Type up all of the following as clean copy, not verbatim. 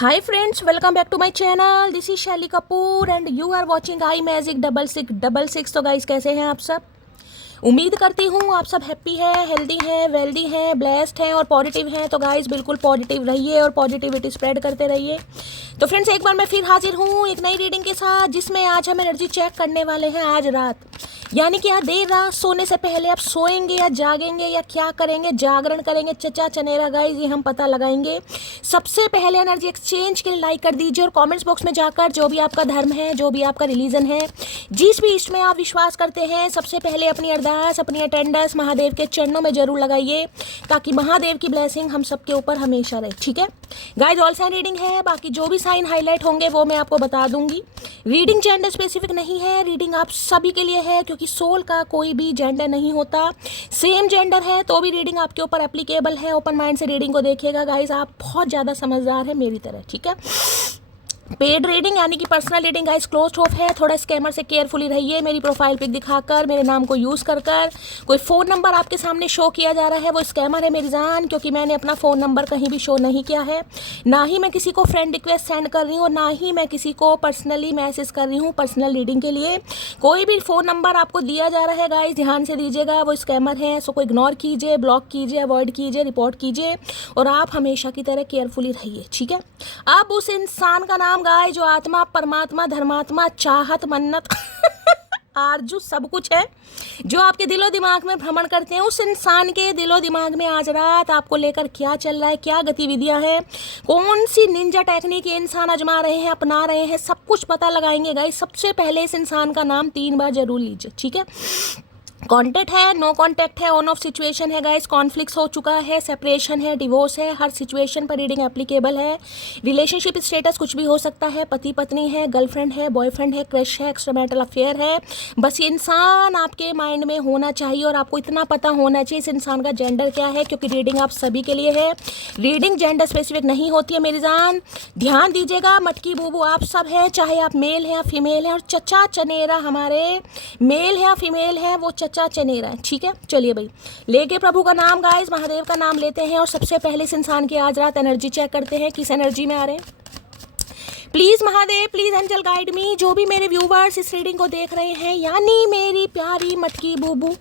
Hi friends, welcome back to my channel. This is Shelly Kapoor and you are watching I Magic 6666. तो guys कैसे हैं आप सब? उम्मीद करती हूँ आप सब हैप्पी है, हेल्दी है, वेल्दी है, ब्लेस्ड हैं और पॉजिटिव हैं। तो गाइस बिल्कुल पॉजिटिव रहिए और पॉजिटिविटी स्प्रेड करते रहिए। तो फ्रेंड्स एक बार मैं फिर हाजिर हूँ एक नई रीडिंग के साथ, जिसमें आज हम एनर्जी चेक करने वाले हैं आज रात, यानी कि आज देर रात सोने से पहले आप सोएंगे या जागेंगे या क्या करेंगे, जागरण करेंगे, चचा चनेरा गाइस, ये हम पता लगाएंगे। सबसे पहले एनर्जी एक्सचेंज के लिए लाइक कर दीजिए और कमेंट्स बॉक्स में जाकर जो भी आपका धर्म है, जो भी आपका रिलीजन है, जिस भी इष्ट में आप विश्वास करते हैं, सबसे पहले अपनी अरदास, अपनी अटेंडेंस महादेव के चरणों में जरूर लगाइए, ताकि महादेव की ब्लेसिंग हम सबके ऊपर हमेशा रहे। ठीक है गाइस, ऑल साइन रीडिंग है, बाकी जो भी साइन हाईलाइट होंगे वो मैं आपको बता दूंगी। रीडिंग जेंडर स्पेसिफिक नहीं है, रीडिंग आप सभी के लिए है, क्योंकि सोल का कोई भी जेंडर नहीं होता। सेम जेंडर है तो भी रीडिंग आपके ऊपर एप्लीकेबल है। ओपन माइंड से रीडिंग को देखिएगा गाइस, आप बहुत ज़्यादा समझदार है मेरी तरह। ठीक है, पेड रीडिंग यानी कि personal reading guys closed of है। थोड़ा स्कैमर से केयरफुली रहिए। मेरी प्रोफाइल पिक दिखाकर, मेरे नाम को यूज़ कर कोई फ़ोन नंबर आपके सामने शो किया जा रहा है, वो स्कैमर है मेरी जान, क्योंकि मैंने अपना फ़ोन नंबर कहीं भी शो नहीं किया है। ना ही मैं किसी को फ्रेंड रिक्वेस्ट सेंड कर रही हूँ, ना ही मैं किसी को पर्सनली मैसेज कर रही हूँ पर्सनल रीडिंग के लिए। कोई भी फ़ोन नंबर आपको दिया जा रहा है गाइस, ध्यान से दीजिएगा, वो स्कैमर है। सो को इग्नोर कीजिए, ब्लॉक कीजिए, अवॉइड कीजिए, रिपोर्ट कीजिए और आप हमेशा की तरह केयरफुली रहिए। ठीक है, अब उस इंसान का नाम गाइस जो आत्मा, परमात्मा, धर्मात्मा, चाहत, मन्नत आरजू सब कुछ है, जो आपके दिलो दिमाग में भ्रमण करते हैं, उस इंसान के दिलो दिमाग में आज रात आपको लेकर क्या चल रहा है, क्या गतिविधियां हैं, कौन सी निंजा टेक्निक ये इंसान आजमा रहे हैं, अपना रहे हैं, सब कुछ पता लगाएंगे गाइस। सबसे पहले इस इंसान का नाम 3 बार जरूर लीजिए। ठीक है, कॉन्टेक्ट है, नो कॉन्टेक्ट है, ऑन ऑफ सिचुएशन है गाइस, कॉन्फ्लिक्ट हो चुका है, सेपरेशन है, डिवोर्स है, हर सिचुएशन पर रीडिंग एप्लीकेबल है। रिलेशनशिप स्टेटस कुछ भी हो सकता है, पति पत्नी है, गर्लफ्रेंड है, बॉयफ्रेंड है, क्रश है, एक्स्ट्रामैरिटल अफेयर है। बस ये इंसान आपके माइंड में होना चाहिए और आपको इतना पता होना चाहिए इस इंसान का जेंडर क्या है, क्योंकि रीडिंग आप सभी के लिए है। रीडिंग जेंडर स्पेसिफिक नहीं होती है मेरी जान, ध्यान दीजिएगा। मटकी बूबू आप सब हैं, चाहे आप मेल हैं या फीमेल हैं, और चचा चनेरा हमारे मेल है या फीमेल है, वो चचा चनेरा है। ठीक है, चलिए भाई, लेके प्रभु का नाम गाइस, महादेव का नाम लेते हैं और सबसे पहले इस इंसान की आज रात एनर्जी चेक करते हैं, किस एनर्जी में आ रहे हैं। Please Mahadev, please angel guide me. जो भी मेरे व्यूवर्स इस रीडिंग को देख रहे हैं, यानी मेरी प्यारी मटकी बूबू,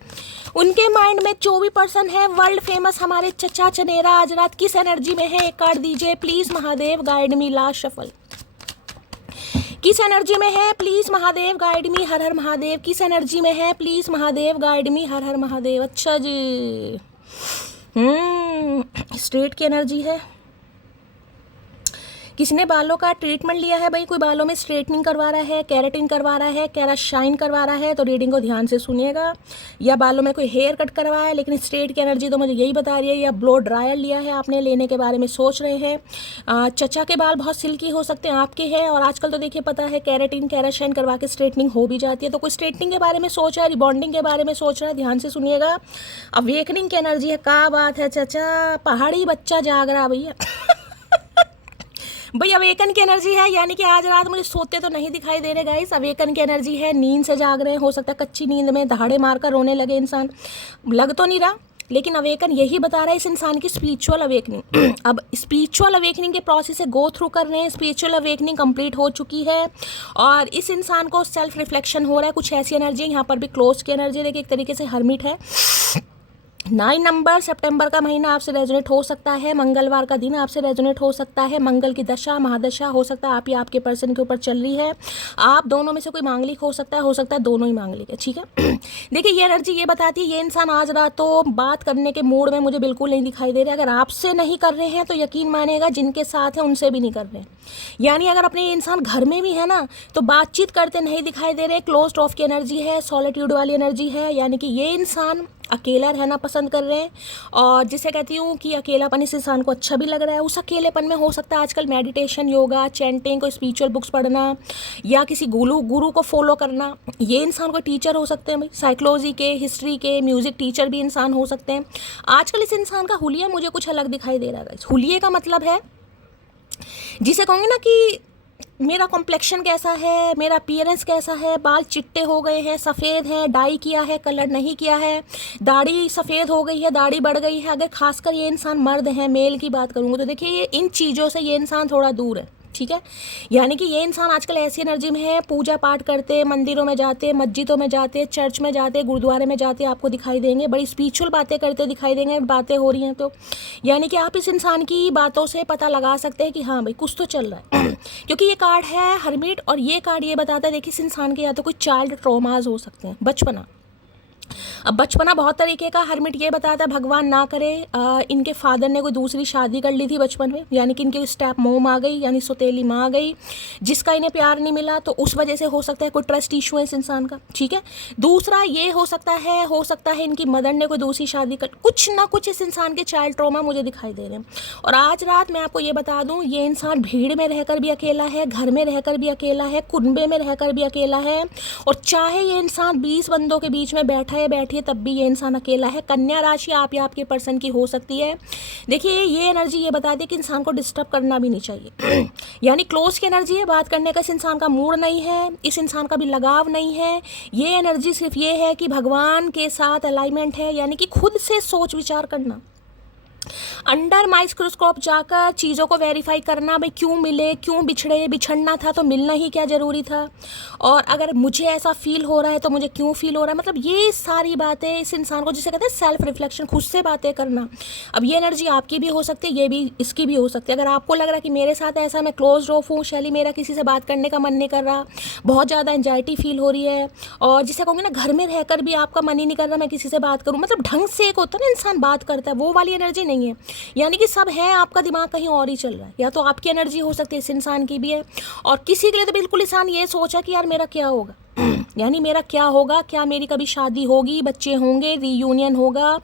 उनके माइंड में जो भी पर्सन है वर्ल्ड फेमस हमारे चचा चनेरा, आज रात किस एनर्जी में है, एक कार्ड दीजिए please Mahadev, guide me. Last shuffle, किस एनर्जी में है प्लीज महादेव, गाइड मी। हर हर महादेव, किस एनर्जी में है प्लीज महादेव, गाइड मी। हर हर महादेव। अच्छा जी, स्ट्रेट की एनर्जी है। किसने बालों का ट्रीटमेंट लिया है भाई, कोई बालों में स्ट्रेटनिंग करवा रहा है, कैरेटिन करवा रहा है, कैराशाइन करवा रहा है, तो रीडिंग को ध्यान से सुनिएगा। या बालों में कोई हेयर कट करवाया है, लेकिन स्ट्रेट की एनर्जी तो मुझे यही बता रही है। या ब्लो ड्रायर लिया है आपने, लेने के बारे में सोच रहे हैं। चचा के बाल बहुत सिल्की हो सकते हैं आपके हैं, और आजकल तो देखिए पता है कैरेटिन कैराशाइन करवा के स्ट्रेटनिंग हो भी जाती है। तो कोई स्ट्रेटनिंग के बारे में सोच रहा है, रिबॉन्डिंग के बारे में सोच रहा है, ध्यान से सुनिएगा। अवेकनिंग की एनर्जी है, क्या बात है चचा, पहाड़ी बच्चा जाग रहा भैया भाई अवेकन की एनर्जी है, यानी कि आज रात मुझे सोते तो नहीं दिखाई दे रहे गाइस। अवेकन की एनर्जी है, नींद से जाग रहे हैं, हो सकता है कच्ची नींद में दहाड़े मारकर रोने लगे इंसान, लग तो नहीं रहा, लेकिन अवेकन यही बता रहा है इस इंसान की स्पिरिचुअल अवेकनिंग। अब स्पिरिचुअल अवेकनिंग के प्रोसेस से गो थ्रू कर रहे हैं, स्पिरिचुअल अवेकनिंग कंप्लीट हो चुकी है और इस इंसान को सेल्फ रिफ्लेक्शन हो रहा है। कुछ ऐसी एनर्जी, यहाँ पर भी क्लोज की एनर्जी देखिए, एक तरीके से हर्मिट है। 9 नंबर सितंबर का महीना आपसे रेजोनेट हो सकता है, मंगलवार का दिन आपसे रेजोनेट हो सकता है, मंगल की दशा महादशा हो सकता है आप या आपके पर्सन के ऊपर चल रही है। आप दोनों में से कोई मांगलिक हो सकता है दोनों ही मांगलिक है। ठीक है देखिए, ये एनर्जी ये बताती है ये इंसान आज रात तो बात करने के मूड में मुझे बिल्कुल नहीं दिखाई दे रहा। अगर आपसे नहीं कर रहे हैं तो यकीन मानेगा जिनके साथ है उनसे भी नहीं कर रहे हैं, यानी अगर अपने इंसान घर में भी है ना तो बातचीत करते नहीं दिखाई दे रहे। क्लोज्ड ऑफ की एनर्जी है, सॉलिट्यूड वाली एनर्जी है, यानी कि ये इंसान अकेला रहना पसंद कर रहे हैं। और जिसे कहती हूँ कि अकेलापन इस इंसान को अच्छा भी लग रहा है। उस अकेलेपन में हो सकता है आजकल मेडिटेशन, योगा, चैंटिंग, कोई स्पिरिचुअल बुक्स पढ़ना या किसी गुरु को फॉलो करना। ये इंसान को टीचर हो सकते हैं भाई, साइकोलॉजी के, हिस्ट्री के, म्यूजिक टीचर भी इंसान हो सकते हैं। आजकल इस इंसान का हुलिया मुझे कुछ अलग दिखाई दे रहा है। हुलिये का मतलब है जिसे कहूँगी ना कि मेरा कॉम्प्लेक्शन कैसा है, मेरा अपीयरेंस कैसा है, बाल चिट्टे हो गए हैं, सफ़ेद हैं, डाई किया है, कलर नहीं किया है, दाढ़ी सफ़ेद हो गई है, दाढ़ी बढ़ गई है, अगर खासकर ये इंसान मर्द है, मेल की बात करूँगा तो देखिए ये इन चीज़ों से ये इंसान थोड़ा दूर है, ठीक है। यानी कि ये इंसान आजकल ऐसी एनर्जी में है, पूजा पाठ करते, मंदिरों में जाते, मस्जिदों में जाते, चर्च में जाते, गुरुद्वारे में जाते, आपको दिखाई देंगे, बड़ी स्पिरिचुअल बातें करते दिखाई देंगे, बातें हो रही हैं तो यानी कि आप इस इंसान की बातों से पता लगा सकते हैं कि हाँ भाई कुछ तो चल रहा है क्योंकि ये कार्ड है हर्मिट और ये कार्ड ये बताता है देखिए इस इंसान के या तो कोई चाइल्ड ट्रॉमाज हो सकते हैं, बचपना। अब बचपना बहुत तरीके का, हर्मिट ये बताता है भगवान ना करे इनके फादर ने कोई दूसरी शादी कर ली थी बचपन में, यानी कि इनकी स्टेप मोम आ गई, यानी सौतेली माँ आ गई, जिसका इन्हें प्यार नहीं मिला, तो उस वजह से हो सकता है कोई ट्रस्ट इशू है इस इंसान का, ठीक है। दूसरा ये हो सकता है इनकी मदर ने कोई दूसरी शादी कर, कुछ ना कुछ इस इंसान के चाइल्ड ट्रॉमा मुझे दिखाई दे रहे हैं। और आज रात मैं आपको ये बता दूँ, ये इंसान भीड़ में रहकर भी अकेला है, घर में रहकर भी अकेला है, कुनबे में रहकर भी अकेला है, और चाहे ये इंसान 20 बंदों के बीच में बैठा है बैठी है तब भी ये इंसान अकेला है। कन्या राशि आप या आपके पर्सन की हो सकती है। देखिए ये एनर्जी ये बता दे कि इंसान को डिस्टर्ब करना भी नहीं चाहिए यानी क्लोज की एनर्जी है, बात करने का इस इंसान का मूड नहीं है, इस इंसान का भी लगाव नहीं है। ये एनर्जी सिर्फ ये है कि भगवान के साथ अलाइनमेंट है, यानी कि खुद से सोच विचार करना, अंडर माइक्रोस्कोप जाकर चीज़ों को वेरीफाई करना, भाई क्यों मिले, क्यों बिछड़े, बिछड़ना था तो मिलना ही क्या ज़रूरी था, और अगर मुझे ऐसा फील हो रहा है तो मुझे क्यों फील हो रहा है, मतलब ये सारी बातें इस इंसान को जिसे कहते हैं सेल्फ रिफ्लेक्शन, खुद से बातें करना। अब ये एनर्जी आपकी भी हो सकती है, ये भी इसकी भी हो सकती है। अगर आपको लग रहा है कि मेरे साथ ऐसा, मैं क्लोज ऑफ हूँ शैली, मेरा किसी से बात करने का मन नहीं कर रहा, बहुत ज़्यादा एंजाइटी फील हो रही है, और जिसे कहूँगी ना घर में रहकर भी आपका मन ही नहीं कर रहा मैं किसी से बात करूँ, मतलब ढंग से एक होता है ना इंसान बात करता है, वो वाली एनर्जी नहीं है, यानी कि सब है, आपका दिमाग कहीं और ही चल रहा है। या तो आपकी एनर्जी हो सकती है, इस इंसान की भी है, और किसी के लिए तो बिल्कुल इंसान ये सोचा कि यार मेरा क्या होगा यानी मेरा क्या होगा, क्या मेरी कभी शादी होगी, बच्चे होंगे, रीयूनियन होगा,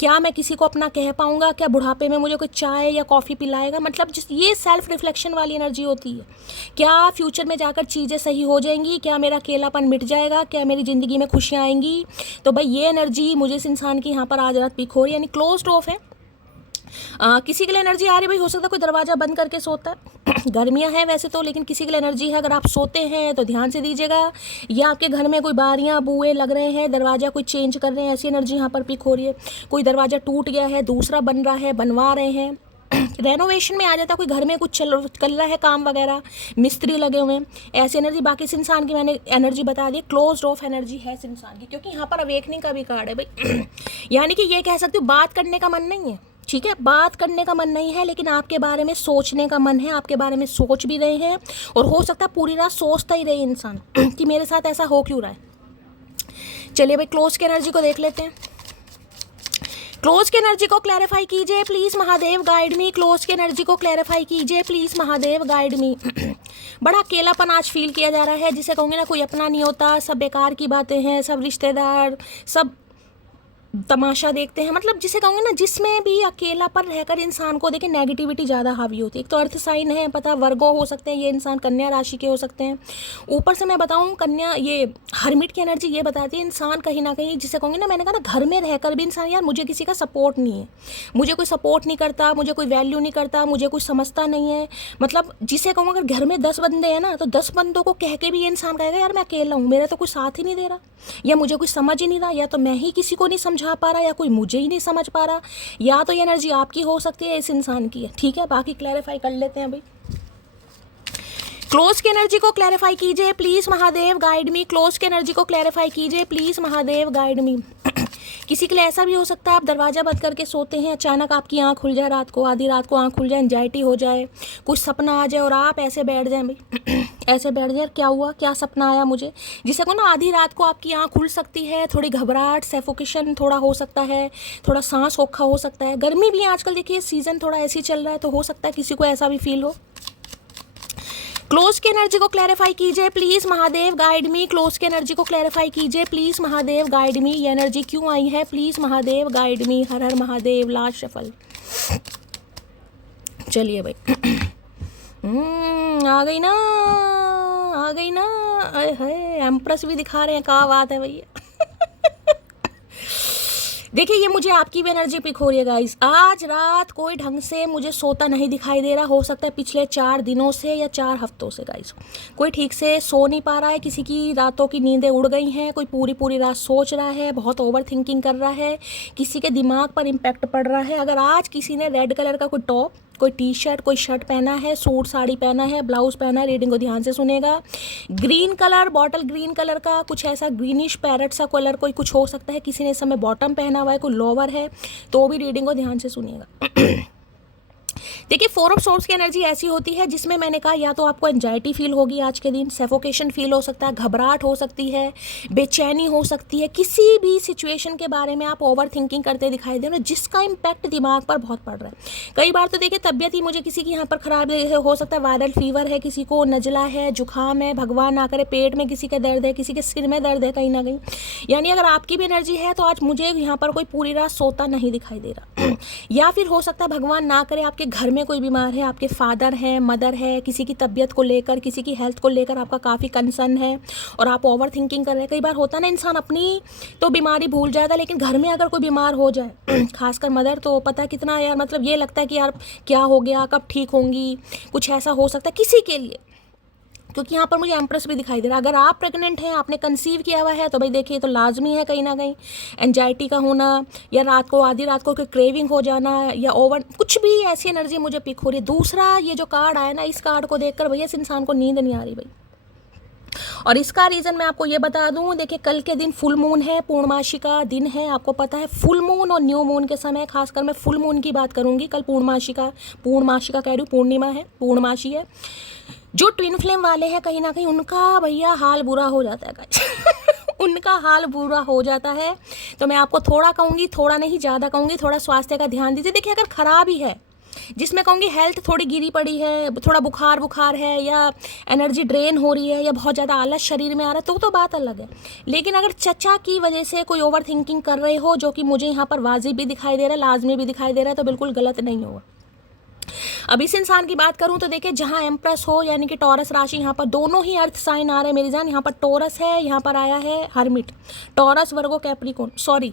क्या मैं किसी को अपना कह पाऊंगा, क्या बुढ़ापे में मुझे कोई चाय या कॉफ़ी पिलाएगा, मतलब जिस ये सेल्फ रिफ्लेक्शन वाली एनर्जी होती है। क्या फ्यूचर में जाकर चीज़ें सही हो जाएंगी, क्या मेरा अकेलापन मिट जाएगा, क्या मेरी ज़िंदगी में खुशियाँ आएंगी। तो भाई ये एनर्जी मुझे इस इंसान की यहाँ पर आज रात पिक हो रही है, यानी क्लोज्ड ऑफ है। किसी के लिए एनर्जी आ रही है भाई, हो सकता है कोई दरवाज़ा बंद करके सोता है गर्मियां हैं वैसे तो, लेकिन किसी के लिए एनर्जी है, अगर आप सोते हैं तो ध्यान से दीजिएगा, या आपके घर में कोई बारियां बुए लग रहे हैं, दरवाज़ा कोई चेंज कर रहे हैं, ऐसी एनर्जी यहाँ पर पिक हो रही है। कोई दरवाज़ा टूट गया है, दूसरा बन रहा है, बनवा रहे हैं रेनोवेशन में आ जाता है, कोई घर में कुछ चल रहा है काम वगैरह, मिस्त्री लगे हुए हैं, ऐसी एनर्जी। बाकी इस इंसान की मैंने एनर्जी बता दी, क्लोज्ड ऑफ एनर्जी है इस इंसान की, क्योंकि यहाँ पर अवेकनिंग का भी कार्ड है भाई यानी कि ये कह सकते हो बात करने का मन नहीं है, ठीक है, बात करने का मन नहीं है, लेकिन आपके बारे में सोचने का मन है, आपके बारे में सोच भी रहे हैं, और हो सकता है पूरी रात सोचता ही रहे इंसान कि मेरे साथ ऐसा हो क्यों रहा है। चलिए भाई क्लोज की एनर्जी को देख लेते हैं। क्लोज की एनर्जी को क्लैरिफाई कीजिए please Mahadev guide me, close की एनर्जी को क्लैरिफाई कीजिए प्लीज़ महादेव गाइड मी बड़ा अकेलापन आज फील किया जा रहा है, जिसे कहूँगे ना कोई अपना नहीं होता, सब बेकार की बातें हैं, सब रिश्तेदार सब तमाशा देखते हैं, मतलब जिसे कहूँगे ना जिसमें भी अकेलापन रहकर इंसान को देखिए नेगेटिविटी ज़्यादा हावी होती है। एक तो अर्थ साइन है पता, वर्गो हो सकते हैं ये इंसान, कन्या राशि के हो सकते हैं। ऊपर से मैं बताऊँ कन्या, ये हर्मिट की एनर्जी ये बताती है इंसान कहीं ना कहीं, जिसे कहूँगी ना मैंने कहा ना घर में रहकर भी इंसान यार मुझे किसी का सपोर्ट नहीं है, मुझे कोई सपोर्ट नहीं करता, मुझे कोई वैल्यू नहीं करता, मुझे कोई समझता नहीं है, मतलब जिसे कहूँ अगर घर में 10 बंदे हैं ना तो 10 बंदों को कह के भी ये इंसान कहेगा यार मैं अकेला हूँ, मेरा तो कोई साथ ही नहीं दे रहा, या मुझे कोई समझ ही नहीं रहा, या तो मैं ही किसी को नहीं समझा पा रहा, या कोई मुझे ही नहीं समझ पा रहा, या तो ये एनर्जी आपकी हो सकती है इस इंसान की है, ठीक है। बाकी क्लैरिफाई कर लेते हैं भाई। क्लोज की एनर्जी को क्लैरिफाई कीजिए please Mahadev guide me, close की एनर्जी को क्लैरिफाई कीजिए प्लीज़ महादेव गाइड मी किसी के लिए ऐसा भी हो सकता है आप दरवाज़ा बंद करके सोते हैं, अचानक आपकी आँख खुल जाए, रात को आधी रात को आँख खुल जाए, एंजाइटी हो जाए, कुछ सपना आ जाए और आप ऐसे बैठ जाएं भाई ऐसे बैठ जाए क्या हुआ, क्या सपना आया मुझे, जिसे को ना आधी रात को आपकी आँख खुल सकती है, थोड़ी घबराहट सफोकेशन थोड़ा हो सकता है, थोड़ा सांस औखा हो सकता है। गर्मी भी आजकल देखिए सीज़न थोड़ा ऐसे ही चल रहा है, तो हो सकता है किसी को ऐसा भी फील हो। क्लोज की एनर्जी को क्लैरिफाई कीजिए please Mahadev guide me, close की एनर्जी को क्लैरिफाई कीजिए प्लीज़ महादेव गाइड मी, ये एनर्जी क्यों आई है please Mahadev guide me. Her her Mahadev, last shuffle. चलिए भाई आ गई ना, आ गई ना, अरे है एम्प्रेस भी दिखा रहे हैं, क्या बात है भैया देखिए ये मुझे आपकी भी एनर्जी पिक हो रही है गाइस। आज रात कोई ढंग से मुझे सोता नहीं दिखाई दे रहा, हो सकता है पिछले 4 दिनों से या 4 हफ्तों से गाइस। कोई ठीक से सो नहीं पा रहा है, किसी की रातों की नींदें उड़ गई हैं, कोई पूरी पूरी रात सोच रहा है, बहुत ओवर थिंकिंग कर रहा है, किसी के दिमाग पर इम्पैक्ट पड़ रहा है। अगर आज किसी ने रेड कलर का कोई टॉप, कोई टी शर्ट, कोई शर्ट पहना है, सूट साड़ी पहना है, ब्लाउज पहना है, रीडिंग को ध्यान से सुनेगा। Green colour, bottle green colour का कुछ ऐसा ग्रीनिश पैरेट सा कलर कोई कुछ हो सकता है, किसी ने इस समय बॉटम पहना हुआ है, कोई लोअर है, तो भी रीडिंग को ध्यान से सुनिएगा। देखिए 4 ऑफ सोर्ड्स की एनर्जी ऐसी होती है जिसमें मैंने कहा या तो आपको एंजाइटी फील होगी आज के दिन, सफोकेशन फील हो सकता है, घबराहट हो सकती है, बेचैनी हो सकती है, किसी भी सिचुएशन के बारे में आप ओवर थिंकिंग करते दिखाई दे रहे हो जिसका इम्पैक्ट दिमाग पर बहुत पड़ रहा है। कई बार तो देखिए तबियत ही मुझे किसी की यहाँ पर खराब हो सकता है, वायरल फीवर है, किसी को नजला है, जुकाम है, भगवान ना करे पेट में किसी का दर्द है, किसी के सिर में दर्द है कहीं ना कहीं। यानी अगर आपकी भी एनर्जी है तो आज मुझे यहाँ पर कोई पूरी रात सोता नहीं दिखाई दे रहा। या फिर हो सकता है भगवान ना करे आपके घर में कोई बीमार है, आपके फादर है, मदर है, किसी की तबीयत को लेकर, किसी की हेल्थ को लेकर आपका काफ़ी कंसर्न है और आप ओवर थिंकिंग कर रहे हैं। कई बार होता है ना इंसान अपनी तो बीमारी भूल जाता है, लेकिन घर में अगर कोई बीमार हो जाए खासकर मदर, तो पता है कितना यार मतलब ये लगता है कि यार क्या हो गया, कब ठीक होंगी, कुछ ऐसा हो सकता है किसी के लिए। क्योंकि यहाँ पर मुझे एम्प्रेस भी दिखाई दे रहा है। अगर आप प्रेग्नेंट हैं, आपने कंसीव किया हुआ है, तो भाई देखिए तो लाजमी है कहीं ना कहीं एंजाइटी का होना, या रात को आधी रात को कोई क्रेविंग हो जाना, या ओवर कुछ भी ऐसी एनर्जी मुझे पिक हो रही है। दूसरा ये जो कार्ड आया ना, इस कार्ड को देखकर भैया इस इंसान को नींद नहीं आ रही भाई। और इसका रीज़न मैं आपको ये बता दूं, देखिए कल के दिन फुल मून है, पूर्णमासी का दिन है, आपको पता है। फुल मून और न्यू मून के समय खासकर मैं फुल मून की बात करूंगी, कल पूर्णमासी का कह रही हूँ, पूर्णिमा है, पूर्णमासी है। जो ट्विन फ्लेम वाले हैं कहीं ना कहीं उनका भैया हाल बुरा हो जाता है गाइस। उनका हाल बुरा हो जाता है। तो मैं आपको थोड़ा कहूँगी, थोड़ा नहीं ज़्यादा कहूँगी, थोड़ा स्वास्थ्य का ध्यान दीजिए। देखिए अगर ख़राब ही है, जिसमें कहूँगी हेल्थ थोड़ी गिरी पड़ी है, थोड़ा बुखार है, या एनर्जी ड्रेन हो रही है, या बहुत ज़्यादा आलस शरीर में आ रहा है, तो बात अलग है। लेकिन अगर चचा की वजह से कोई ओवर थिंकिंग कर रहे हो, जो कि मुझे यहाँ पर वाजिब भी दिखाई दे रहा है, लाजमी भी दिखाई दे रहा है, तो बिल्कुल गलत नहीं होगा। अब इस इंसान की बात करूं तो देखिए जहां एम्प्रेस हो यानी कि टॉरस राशि, यहाँ पर दोनों ही अर्थ साइन आ रहे हैं मेरी जान। यहाँ पर टॉरस है, यहाँ पर आया है hermit. Taurus Virgo Capricorn, sorry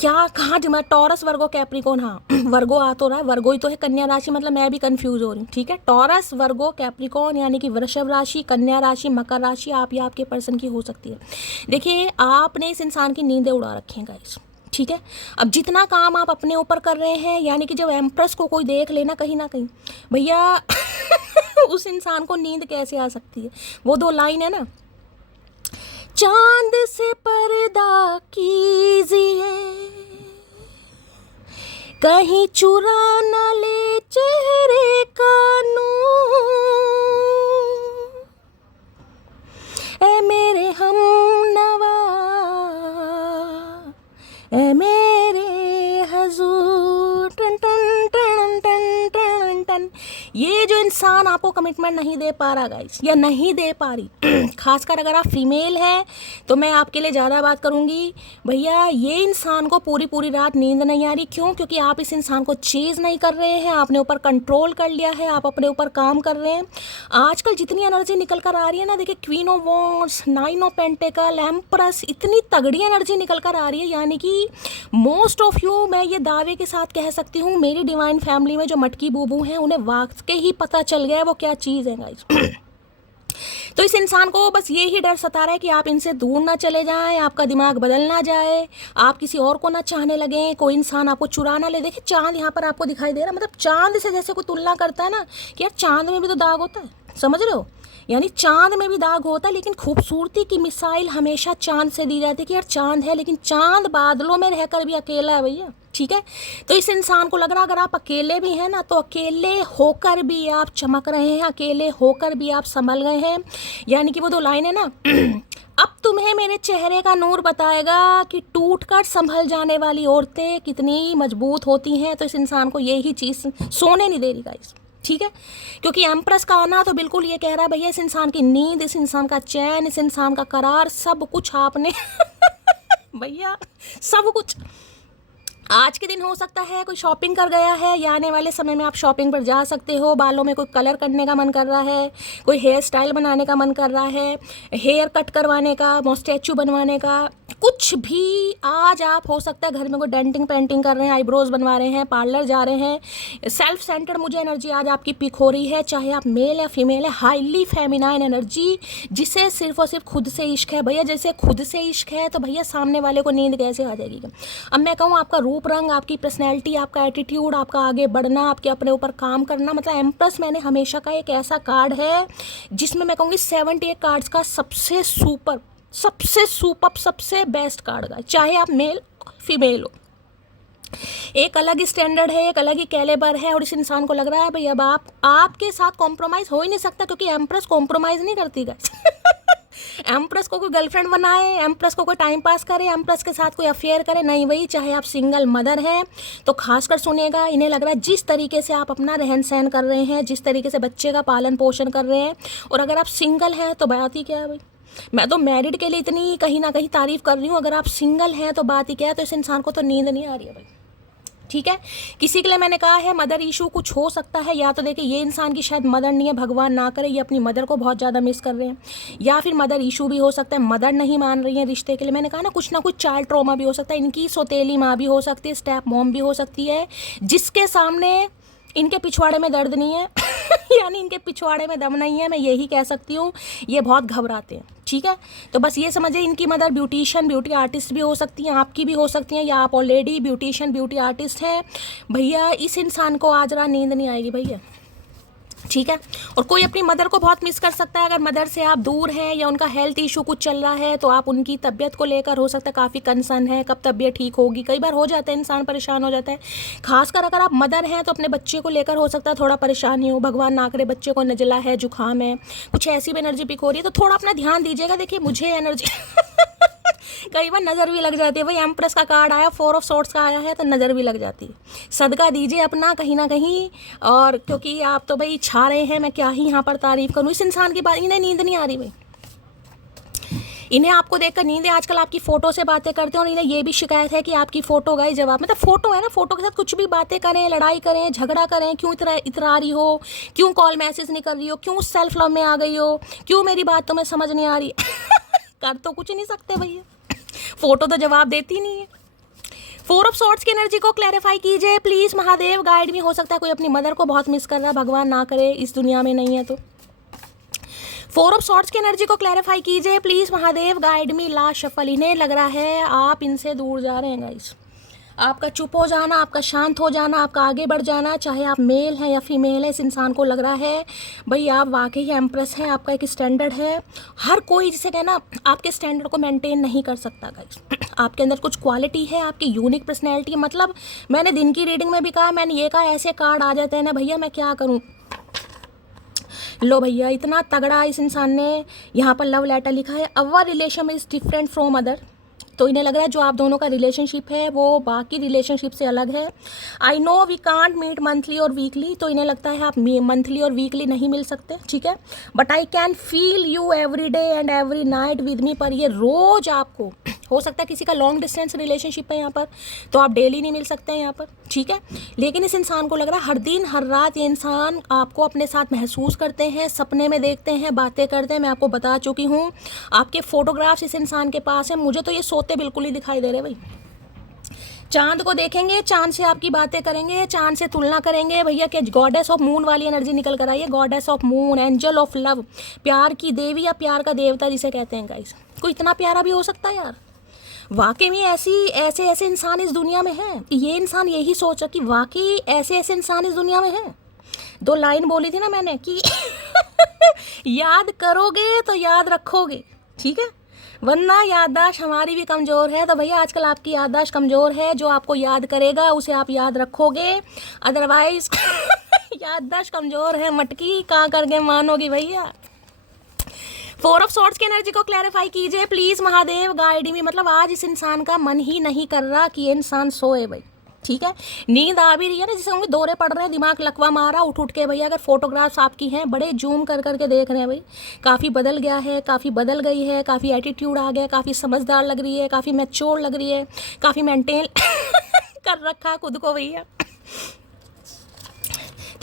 क्या कहाँ जमा, टॉरस वर्गो कैप्रिकॉन, हाँ वर्गो आ तो रहा है, वर्गो ही तो है, कन्या राशि, मतलब मैं भी कंफ्यूज हो रही हूँ। ठीक है, टॉरस वर्गो कैप्रिकॉन यानी कि वृषभ राशि, कन्या राशि, मकर राशि आप या आपके पर्सन की हो सकती है। देखिए आपने इस इंसान की नींदें उड़ा रखी हैं गाइस, ठीक है। अब जितना काम आप अपने ऊपर कर रहे हैं, यानी कि जब एम्प्रेस को कोई देख लेना कहीं ना कहीं भैया उस इंसान को नींद कैसे आ सकती है। वो 2 लाइन है ना, चांद से पर्दा कीजिए कहीं चुरा न ले चेहरे का नूर, ऐ मेरे हमनवा, ऐ मेरे हजूर, टन टन टन टन टन टन। ये जो इंसान आपको कमिटमेंट नहीं दे पा रहा गाइस, या नहीं दे पा रही, खासकर अगर आप फीमेल हैं तो मैं आपके लिए ज़्यादा बात करूंगी भैया। ये इंसान को पूरी पूरी रात नींद नहीं आ रही, क्यों? क्योंकि आप इस इंसान को चेज नहीं कर रहे हैं, आपने ऊपर कंट्रोल कर लिया है, आप अपने ऊपर काम कर रहे हैं। आजकल जितनी एनर्जी निकल कर आ रही है ना, देखिए queen of wands, 9 of pentacle, empress, इतनी तगड़ी एनर्जी निकल कर आ रही है। यानी कि मोस्ट ऑफ यू, मैं ये दावे के साथ कह सकती हूँ, मेरी डिवाइन फैमिली में जो मटकी बूबू हैं उन्हें वाकई ही पता चल गया है वो क्या चीज़ है गाइस। तो इस इंसान को बस ये ही डर सता रहा है कि आप इनसे दूर ना चले जाएं, आपका दिमाग बदल ना जाए, आप किसी और को ना चाहने लगें, कोई इंसान आपको चुरा ना ले। देखिए चांद यहाँ पर आपको दिखाई दे रहा है, मतलब चांद से जैसे कोई तुलना करता है ना कि यार चांद में भी तो दाग होता है, समझ रहे हो? यानी चांद में भी दाग होता है, लेकिन खूबसूरती की मिसाइल हमेशा चांद से दी जाती है कि यार चांद है, लेकिन चांद बादलों में रहकर भी अकेला है भैया, ठीक है। तो इस इंसान को लग रहा है अगर आप अकेले भी हैं ना, तो अकेले होकर भी आप चमक रहे हैं, अकेले होकर भी आप संभल गए हैं। यानी कि वो 2 लाइन है ना अब तुम्हें मेरे चेहरे का नूर बताएगा कि टूटकर संभल जाने वाली औरतें कितनी मजबूत होती हैं। तो इस इंसान को यही चीज़ सोने नहीं दे रही गाइस, ठीक है। क्योंकि एम्प्रेस का आना तो बिल्कुल ये कह रहा है भैया इस इंसान की नींद, इस इंसान का चैन, इस इंसान का करार, सब कुछ आपने भैया सब कुछ। आज के दिन हो सकता है कोई शॉपिंग कर गया है, या आने वाले समय में आप शॉपिंग पर जा सकते हो। बालों में कोई कलर करने का मन कर रहा है, कोई हेयर स्टाइल बनाने का मन कर रहा है, हेयर कट करवाने का, मोस्टैचू बनवाने का, कुछ भी आज आप हो सकता है घर में कोई डेंटिंग पेंटिंग कर रहे हैं, आईब्रोज बनवा रहे हैं, पार्लर जा रहे हैं, सेल्फ सेंटर्ड मुझे एनर्जी आज आपकी पिक हो रही है, चाहे आप मेल या फीमेल है, हाईली फेमिनाइन एनर्जी जिसे सिर्फ और सिर्फ खुद से इश्क है। भैया जैसे खुद से इश्क है तो भैया सामने वाले को नींद कैसे आ जाएगी। अब मैं कहूँ आपका रूप रंग, आपकी पर्सनैलिटी, आपका एटीट्यूड, आपका आगे बढ़ना, आपके अपने ऊपर काम करना, मतलब एम्प्रेस मैंने हमेशा का एक ऐसा कार्ड है जिसमें मैं कहूँगी 78 कार्ड्स का सबसे सुपर सबसे बेस्ट कार्ड का, चाहे आप मेल फीमेल हो। एक अलग ही स्टैंडर्ड है, एक अलग ही कैलेबर है, और इस इंसान को लग रहा है भाई अब आपके साथ कॉम्प्रोमाइज़ हो ही नहीं सकता, क्योंकि एम्प्रेस कॉम्प्रोमाइज़ नहीं करती गाइस। एम्प्रेस को कोई गर्लफ्रेंड बनाए, एम्प्रेस को कोई टाइम पास करे, एम्प्रेस के साथ कोई अफेयर करे, नहीं भाई। चाहे आप सिंगल मदर हैं तो खासकर सुनिएगा, इन्हें लग रहा है जिस तरीके से आप अपना रहन सहन कर रहे हैं, जिस तरीके से बच्चे का पालन पोषण कर रहे हैं, और अगर आप सिंगल हैं तो बात ही क्या है भाई। मैं तो मैरिड के लिए इतनी कहीं ना कहीं तारीफ कर रही हूँ, अगर आप सिंगल हैं तो बात ही क्या है। तो इस इंसान को तो नींद नहीं आ रही है भाई, ठीक है। किसी के लिए मैंने कहा है मदर इशू कुछ हो सकता है, या तो देखिए ये इंसान की शायद मदर नहीं है, भगवान ना करे, ये अपनी मदर को बहुत ज़्यादा मिस कर रहे हैं, या फिर मदर इशू भी हो सकता है, मदर नहीं मान रही है रिश्ते के लिए। मैंने कहा ना कुछ चाइल्ड ट्रॉमा भी हो सकता है, इनकी सौतेली माँ भी हो सकती है, स्टेप मॉम भी हो सकती है, जिसके सामने इनके पिछवाड़े में दर्द नहीं है यानी इनके पिछवाड़े में दम नहीं है, मैं यही कह सकती हूँ। ये बहुत घबराते हैं, ठीक है। तो बस ये समझिए इनकी मदर ब्यूटी आर्टिस्ट भी हो सकती हैं, आपकी भी हो सकती हैं, या आप ऑलरेडी ब्यूटी आर्टिस्ट हैं। भैया इस इंसान को आज रात नींद नहीं आएगी भैया, ठीक है। और कोई अपनी मदर को बहुत मिस कर सकता है, अगर मदर से आप दूर हैं या उनका हेल्थ इशू कुछ चल रहा है तो आप उनकी तबीयत को लेकर हो सकता है काफ़ी कंसर्न है, कब तबीयत ठीक होगी। कई बार हो जाता है, इंसान परेशान हो जाता है। खासकर अगर आप मदर हैं तो अपने बच्चे को लेकर हो सकता है थोड़ा परेशानी हो, भगवान ना करे बच्चे को नजला है, जुकाम है, कुछ ऐसी भी एनर्जी पिक हो रही है, तो थोड़ा अपना ध्यान दीजिएगा। देखिए मुझे एनर्जी कई बार नज़र भी लग जाती है भाई, एम्प्रेस का कार्ड आया, 4 ऑफ सोर्ट्स का आया है तो नज़र भी लग जाती है। सदका दीजिए अपना कहीं ना कहीं, और क्योंकि आप तो भाई छा रहे हैं, मैं क्या ही यहाँ पर तारीफ करूँ इस इंसान की। बात इन्हें नींद नहीं आ रही भाई, इन्हें आपको देखकर नींद है। आजकल आपकी फ़ोटो से बातें करते हैं, और इन्हें ये भी शिकायत है कि आपकी फ़ोटो गई जवाब, मतलब फ़ोटो है ना, फ़ोटो के साथ कुछ भी बातें करें, लड़ाई करें, झगड़ा करें, क्यों इतरा रही हो, क्यों कॉल मैसेज नहीं कर रही हो, क्यों सेल्फ लव में आ गई हो, क्यों मेरी बात तुम्हें समझ नहीं आ रही कर तो कुछ नहीं सकते भैया, फोटो तो जवाब देती नहीं है। 4 ऑफ सॉर्ट्स की एनर्जी को क्लैरिफाई कीजिए प्लीज महादेव, गाइड भी हो सकता है कोई अपनी मदर को बहुत मिस कर रहा है, भगवान ना करे इस दुनिया में नहीं है तो। 4 ऑफ सॉर्ट्स की एनर्जी को क्लैरिफाई कीजिए please Mahadev, guide me last shuffle. इन्हें लग रहा है आप इनसे दूर जा रहे हैं गाइस, आपका चुप हो जाना, आपका शांत हो जाना, आपका आगे बढ़ जाना, चाहे आप मेल हैं या फीमेल है, इस इंसान को लग रहा है भाई आप वाकई एम्प्रेस हैं, आपका एक स्टैंडर्ड है। हर कोई जिसे कहना आपके स्टैंडर्ड को मेंटेन नहीं कर सकता गाइस, आपके अंदर कुछ क्वालिटी है, आपकी यूनिक पर्सनैलिटी है। मतलब मैंने दिन की रीडिंग में भी कहा, मैंने ये कहा ऐसे कार्ड आ जाते हैं ना भैया, मैं क्या करूँ। लो भैया इतना तगड़ा इस इंसान ने यहाँ पर लव लेटर लिखा है, our relation is different from other. तो इन्हें लग रहा है जो आप दोनों का रिलेशनशिप है वो बाकी रिलेशनशिप से अलग है। I know we can't meet monthly और वीकली, तो इन्हें लगता है आप मंथली और वीकली नहीं मिल सकते, ठीक है। But I can feel you every day and every night with me, पर ये रोज़ आपको हो सकता है किसी का लॉन्ग डिस्टेंस रिलेशनशिप है यहाँ पर, तो आप डेली नहीं मिल सकते हैं यहाँ पर, ठीक है। लेकिन इस इंसान को लग रहा है हर दिन हर रात ये इंसान आपको अपने साथ महसूस करते हैं, सपने में देखते हैं, बातें करते हैं। मैं आपको बता चुकी हूँ आपके फोटोग्राफ्स इस इंसान के पास है, मुझे तो ये सोते बिल्कुल ही दिखाई दे रहे भाई। चांद को देखेंगे, चांद से आपकी बातें करेंगे, चांद से तुलना करेंगे भैया कि गॉडेस ऑफ मून वाली एनर्जी निकल कर आई है, goddess of moon, angel of love, प्यार की देवी या प्यार का देवता जिसे कहते हैं गाइस। कोई इतना प्यारा भी हो सकता है यार, वाकई में ऐसे इंसान इस दुनिया में हैं। ये इंसान यही सोचा कि वाकई ऐसे इंसान इस दुनिया में हैं। 2 लाइन बोली थी ना मैंने कि याद करोगे तो याद रखोगे, ठीक है, वरना याददाश्त हमारी भी कमज़ोर है। तो भैया आजकल आपकी याददाश्त कमज़ोर है, जो आपको याद करेगा उसे आप याद रखोगे, अदरवाइज याददाश्त कमज़ोर है मटकी कहाँ करके मानोगी भैया। 4 ऑफ सॉर्ट्स की एनर्जी को क्लैरिफाई कीजिए प्लीज महादेव, गाइड मी। मतलब आज इस इंसान का मन ही नहीं कर रहा कि ये इंसान सोए भाई, ठीक है। नींद आ भी रही है ना, जिसे होंगे दौरे पड़ रहे हैं, दिमाग लकवा मारा उठ के भैया। अगर फोटोग्राफ्स आपकी हैं, बड़े जूम कर करके देख रहे हैं भाई, काफ़ी बदल गया है, काफ़ी बदल गई है, काफ़ी एटीट्यूड आ गया, काफ़ी समझदार लग रही है, काफ़ी मैच्योर लग रही है, काफ़ी मेंटेन कर रखा है खुद को भैया।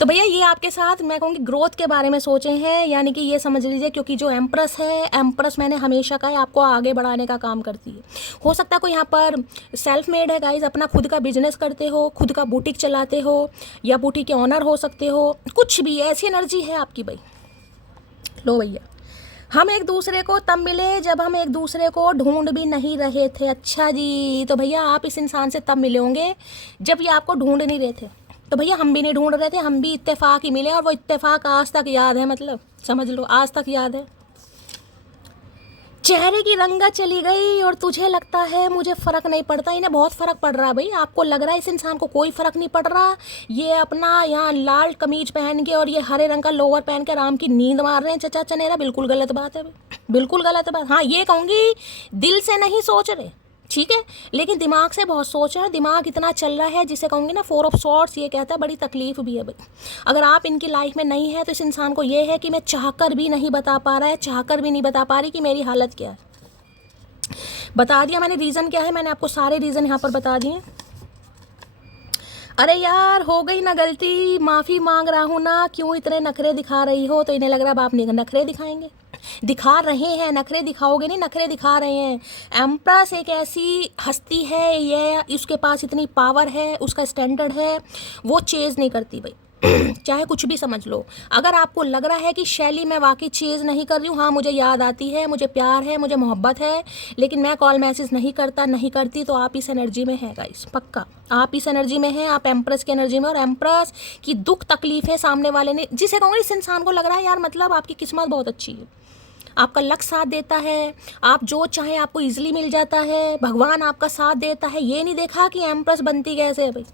तो भैया ये आपके साथ मैं कहूँगी ग्रोथ के बारे में सोचे हैं, यानी कि ये समझ लीजिए, क्योंकि जो एम्प्रेस है, एम्प्रेस मैंने हमेशा कहा है आपको आगे बढ़ाने का काम करती है। हो सकता है कोई यहाँ पर सेल्फ मेड है गाइज, अपना खुद का बिजनेस करते हो, खुद का बुटीक चलाते हो, या बुटीक के ऑनर हो सकते हो, कुछ भी ऐसी एनर्जी है आपकी भाई। लो भैया, हम एक दूसरे को तब मिले जब हम एक दूसरे को ढूंढ भी नहीं रहे थे। अच्छा जी, तो भैया आप इस इंसान से तब मिले होंगे जब ये आपको ढूंढ नहीं रहे थे। तो भैया हम भी नहीं ढूंढ रहे थे, हम भी इत्तेफाक ही मिले, और वो इत्तेफाक आज तक याद है, मतलब समझ लो आज तक याद है। चेहरे की रंगत चली गई और तुझे लगता है मुझे फ़र्क नहीं पड़ता। इन्हें बहुत फ़र्क पड़ रहा है भाई, आपको लग रहा है इस इंसान को कोई फ़र्क नहीं पड़ रहा। ये अपना यहाँ लाल कमीज पहन के और ये हरे रंग का लोअर पहन के आराम की नींद मार रहे हैं चचा चनेरा। बिल्कुल गलत बात है भाई, बिल्कुल गलत बात। हाँ ये कहूँगी दिल से नहीं सोच रहे, ठीक है, लेकिन दिमाग से बहुत सोच रहे हैं। दिमाग इतना चल रहा है जिसे कहूँगी ना 4 ऑफ सॉर्ड्स, ये कहता है बड़ी तकलीफ भी है भाई। अगर आप इनकी लाइफ में नहीं है तो इस इंसान को ये है कि मैं चाहकर भी नहीं बता पा रहा है, चाहकर भी नहीं बता पा रही कि मेरी हालत क्या है। बता दिया मैंने रीज़न क्या है, मैंने आपको सारे रीज़न यहाँ पर बता दिए। अरे यार हो गई ना गलती, माफ़ी मांग रहा हूँ ना, क्यों इतने नखरे दिखा रही हो। तो इन्हें लग रहा है आप नखरे दिखाएंगे, दिखा रहे हैं, नखरे दिखाओगे नहीं, नखरे दिखा रहे हैं। एम्प्रेस एक ऐसी हस्ती है, ये उसके पास इतनी पावर है, उसका स्टैंडर्ड है, वो चेज़ नहीं करती भाई। चाहे कुछ भी समझ लो। अगर आपको लग रहा है कि शैली मैं वाकई चेज़ नहीं कर रही हूँ, हाँ मुझे याद आती है, मुझे प्यार है, मुझे मोहब्बत है, लेकिन मैं कॉल मैसेज नहीं करती, तो आप इस एनर्जी में है गाइस, पक्का आप इस एनर्जी में हैं, आप एम्प्रेस की एनर्जी में। और एम्प्रेस की दुख तकलीफ़ें सामने वाले ने, जिसे कहूँगी इस इंसान को लग रहा है यार मतलब आपकी किस्मत बहुत अच्छी है, आपका लक साथ देता है, आप जो चाहें आपको इजीली मिल जाता है, भगवान आपका साथ देता है। ये नहीं देखा कि एम्प्रेस बनती कैसे है भाई।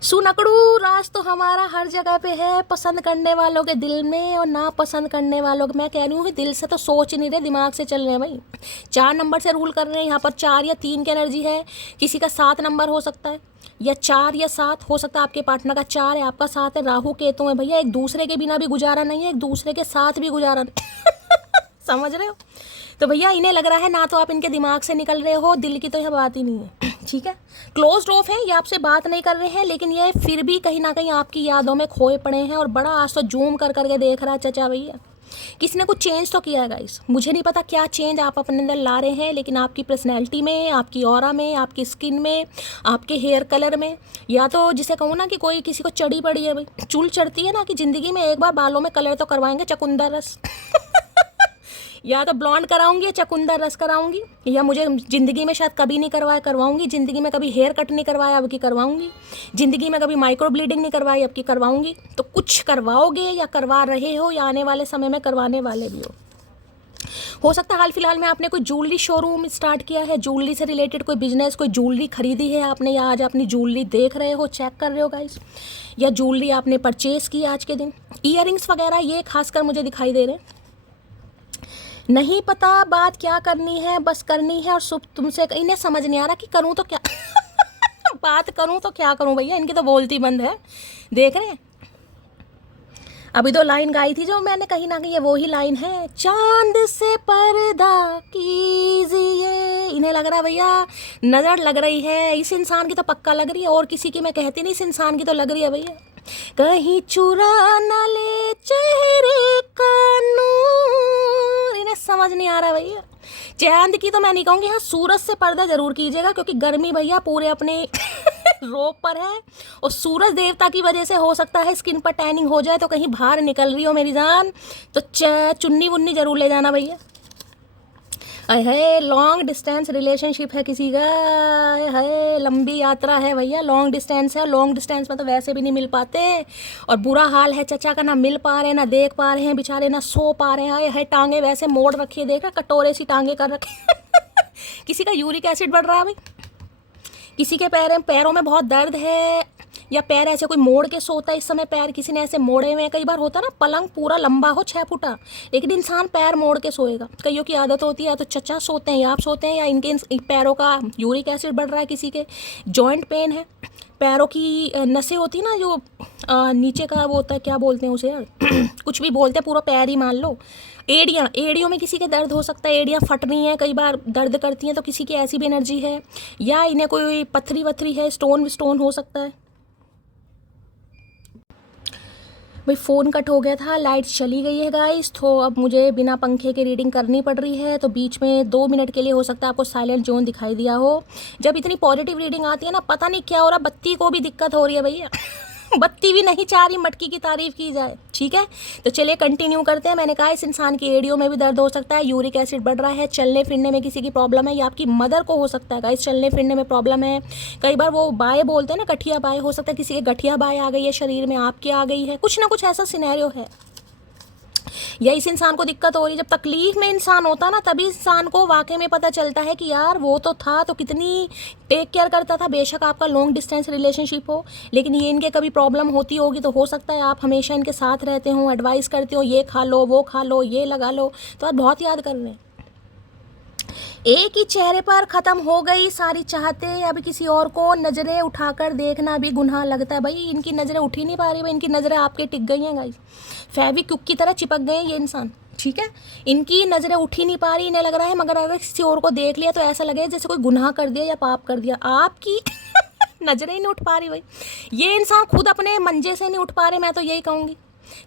सुनकड़ू राज तो हमारा हर जगह पे है, पसंद करने वालों के दिल में और ना पसंद करने वालों के। मैं कह रही हूँ कि दिल से तो सोच नहीं रहे, दिमाग से चल रहे हैं भाई। 4 नंबर से रूल कर रहे हैं यहाँ पर, 4 या 3 की एनर्जी है, किसी का 7 नंबर हो सकता है, या 4 या 7 हो सकता है। आपके पार्टनर का 4 है, आपका 7 है, राहु केतु है भैया। एक दूसरे के बिना भी गुजारा नहीं है, एक दूसरे के साथ भी गुजारा नहीं। समझ रहे हो। तो भैया इन्हें लग रहा है ना तो आप इनके दिमाग से निकल रहे हो, दिल की तो यह बात ही नहीं है, ठीक है। क्लोज्ड ऑफ है, ये आपसे बात नहीं कर रहे हैं, लेकिन ये फिर भी कहीं ना कहीं आपकी यादों में खोए पड़े हैं, और बड़ा आज तो जूम कर करके देख रहा है चचा भैया। किसी ने कुछ चेंज तो किया है गाइस, मुझे नहीं पता क्या चेंज आप अपने अंदर ला रहे हैं, लेकिन आपकी पर्सनैलिटी में, आपकी ऑरा में, आपकी स्किन में, आपके हेयर कलर में, या तो जिसे कहूँ ना कि कोई किसी को चढ़ी पड़ी है भाई, चुल चढ़ती है ना कि ज़िंदगी में एक बार बालों में कलर तो करवाएंगे, चकुंदर रस। या तो ब्लॉन्ड कराऊंगी या चकुंदर रस कराऊंगी, या मुझे ज़िंदगी में शायद कभी नहीं करवाऊंगी, ज़िंदगी में कभी हेयर कट नहीं करवाया अब की करवाऊंगी, ज़िंदगी में कभी माइक्रो ब्लीडिंग नहीं करवाई अब की करवाऊंगी। तो कुछ करवाओगे या करवा रहे हो, या आने वाले समय में करवाने वाले भी हो सकता है हाल फिलहाल में आपने कोई ज्वेलरी शोरूम स्टार्ट किया है, ज्वेलरी से रिलेटेड कोई बिजनेस, कोई ज्वेलरी खरीदी है आपने, या आज अपनी ज्वेलरी देख रहे हो, चेक कर रहे हो गाइस, या ज्वेलरी आपने परचेज़ की आज के दिन, ईयरिंग्स वगैरह, ये खासकर मुझे दिखाई दे रहे हैं। नहीं पता बात क्या करनी है, बस करनी है, और सुबह तुमसे इन्हें समझ नहीं आ रहा कि करूँ तो क्या। बात करूँ तो क्या करूँ भैया, इनकी तो बोलती बंद है। देख रहे हैं अभी 2 लाइन गाई थी जो मैंने, कहीं ना कहीं ये वही लाइन है, चांद से पर्दा कीजिए। इन्हें लग रहा भैया नज़र लग रही है, इस इंसान की तो पक्का लग रही है, और किसी की मैं कहती नहीं, इस इंसान की तो लग रही है भैया। कहीं चुरा ना ले चेहरे का नूर, इन्हें समझ नहीं आ रहा भैया। चांद की तो मैं नहीं कहूँगी, हाँ सूरज से पर्दा जरूर कीजिएगा, क्योंकि गर्मी भैया पूरे अपने रोब पर है, और सूरज देवता की वजह से हो सकता है स्किन पर टैनिंग हो जाए, तो कहीं बाहर निकल रही हो मेरी जान तो चुन्नी वुन्नी जरूर ले जाना भैया। है लॉन्ग डिस्टेंस रिलेशनशिप है किसी का, है लंबी यात्रा है भैया, लॉन्ग डिस्टेंस है, लॉन्ग डिस्टेंस में तो वैसे भी नहीं मिल पाते, और बुरा हाल है चचा का, ना मिल पा रहे, ना देख पा रहे हैं बेचारे, ना सो पा रहे हैं। है टांगे वैसे मोड़ रखी है, देख रहे कटोरे सी टांगे कर रखे। किसी का यूरिक एसिड बढ़ रहा है भाई, किसी के पैरों में बहुत दर्द है, या पैर ऐसे कोई मोड़ के सोता है, इस समय पैर किसी ने ऐसे मोड़े हुए हैं। कई बार होता ना पलंग पूरा लंबा हो 6 फुटा, लेकिन इंसान पैर मोड़ के सोएगा। कईयों की आदत होती है, तो चचा सोते हैं या आप सोते हैं, या इनके पैरों का यूरिक एसिड बढ़ रहा है, किसी के जॉइंट पेन है, पैरों की नसें होती ना जो नीचे का वो होता है, क्या बोलते हैं उसे यार, कुछ भी बोलते हैं, पूरा पैर ही मान लो। एड़ियों में किसी के दर्द हो सकता है, एड़ियाँ फट रही हैं, कई बार दर्द करती हैं, तो किसी की ऐसी भी एनर्जी है, या इन्हें कोई पत्थरी वथरी है, स्टोन हो सकता है। भाई फ़ोन कट हो गया था, लाइट चली गई है गाइस, तो अब मुझे बिना पंखे के रीडिंग करनी पड़ रही है। तो बीच में 2 मिनट के लिए हो सकता है आपको साइलेंट जोन दिखाई दिया हो। जब इतनी पॉजिटिव रीडिंग आती है ना, पता नहीं क्या हो रहा, बत्ती को भी दिक्कत हो रही है भैया बत्ती भी नहीं चाह रही मटकी की तारीफ की जाए। ठीक है, तो चलिए कंटिन्यू करते हैं। मैंने कहा इस इंसान की एडियो में भी दर्द हो सकता है, यूरिक एसिड बढ़ रहा है, चलने फिरने में किसी की प्रॉब्लम है, या आपकी मदर को हो सकता है गाइस चलने फिरने में प्रॉब्लम है। कई बार वो बाएँ बोलते हैं ना, गठिया बाएँ, हो सकता है किसी के गठिया बाएँ आ गई है शरीर में, आपके आ गई है, कुछ ना कुछ ऐसा सिनेरियो है, या इस इंसान को दिक्कत हो रही है। जब तकलीफ में इंसान होता ना, तभी इंसान को वाकई में पता चलता है कि यार वो तो था, तो कितनी टेक केयर करता था। बेशक आपका लॉन्ग डिस्टेंस रिलेशनशिप हो, लेकिन ये इनके कभी प्रॉब्लम होती होगी, तो हो सकता है आप हमेशा इनके साथ रहते हो, एडवाइस करते हो, ये खा लो, वो खा लो, ये लगा लो, तो आप बहुत याद कर रहे हैं। एक ही चेहरे पर ख़त्म हो गई सारी चाहते, अब किसी और को नज़रें उठाकर देखना भी गुनाह लगता है। भाई इनकी नज़रें उठ ही नहीं पा रही, भाई इनकी नज़रें आपके टिक गई हैं गाइस, फेविक्विक की तरह चिपक गए हैं ये इंसान। ठीक है, इनकी नज़रें उठ ही नहीं पा रही, इन्हें लग रहा है मगर अगर किसी और को देख लिया तो ऐसा लगे जैसे कोई गुनाह कर दिया या पाप कर दिया। आपकी नज़रें ही नहीं उठ पा रही भाई, ये इंसान खुद अपने मंजे से नहीं उठ पा रहे, मैं तो यही कहूँगी।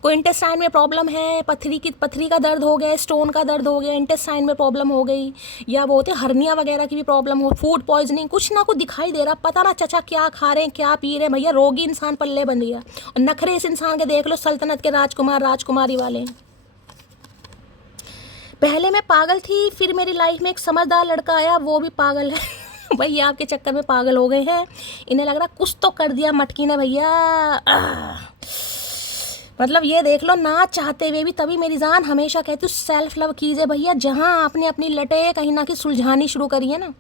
कोई इंटेस्टाइन में प्रॉब्लम है, पथरी का दर्द हो गया, स्टोन का दर्द हो गया, इंटेस्टाइन में प्रॉब्लम हो गई, या वो होते हर्निया वगैरह की भी प्रॉब्लम हो, फूड पॉइजनिंग, कुछ ना कुछ दिखाई दे रहा, पता ना चचा क्या खा रहे हैं क्या पी रहे हैं, भैया रोगी इंसान पल्ले बन गया। और नखरे इस इंसान के देख लो, सल्तनत के राजकुमार राजकुमारी वाले हैं। पहले मैं पागल थी, फिर मेरी लाइफ में एक समझदार लड़का आया, वो भी पागल है भाई ये आपके चक्कर में पागल हो गए हैं, इन्हें लग रहा कुछ तो कर दिया मटकी ने भैया। मतलब ये देख लो, ना चाहते हुए भी। तभी मेरी जान हमेशा कहती हूँ सेल्फ लव कीजिए भैया। जहाँ आपने अपनी लटे कहीं ना कहीं सुलझानी शुरू करी है ना।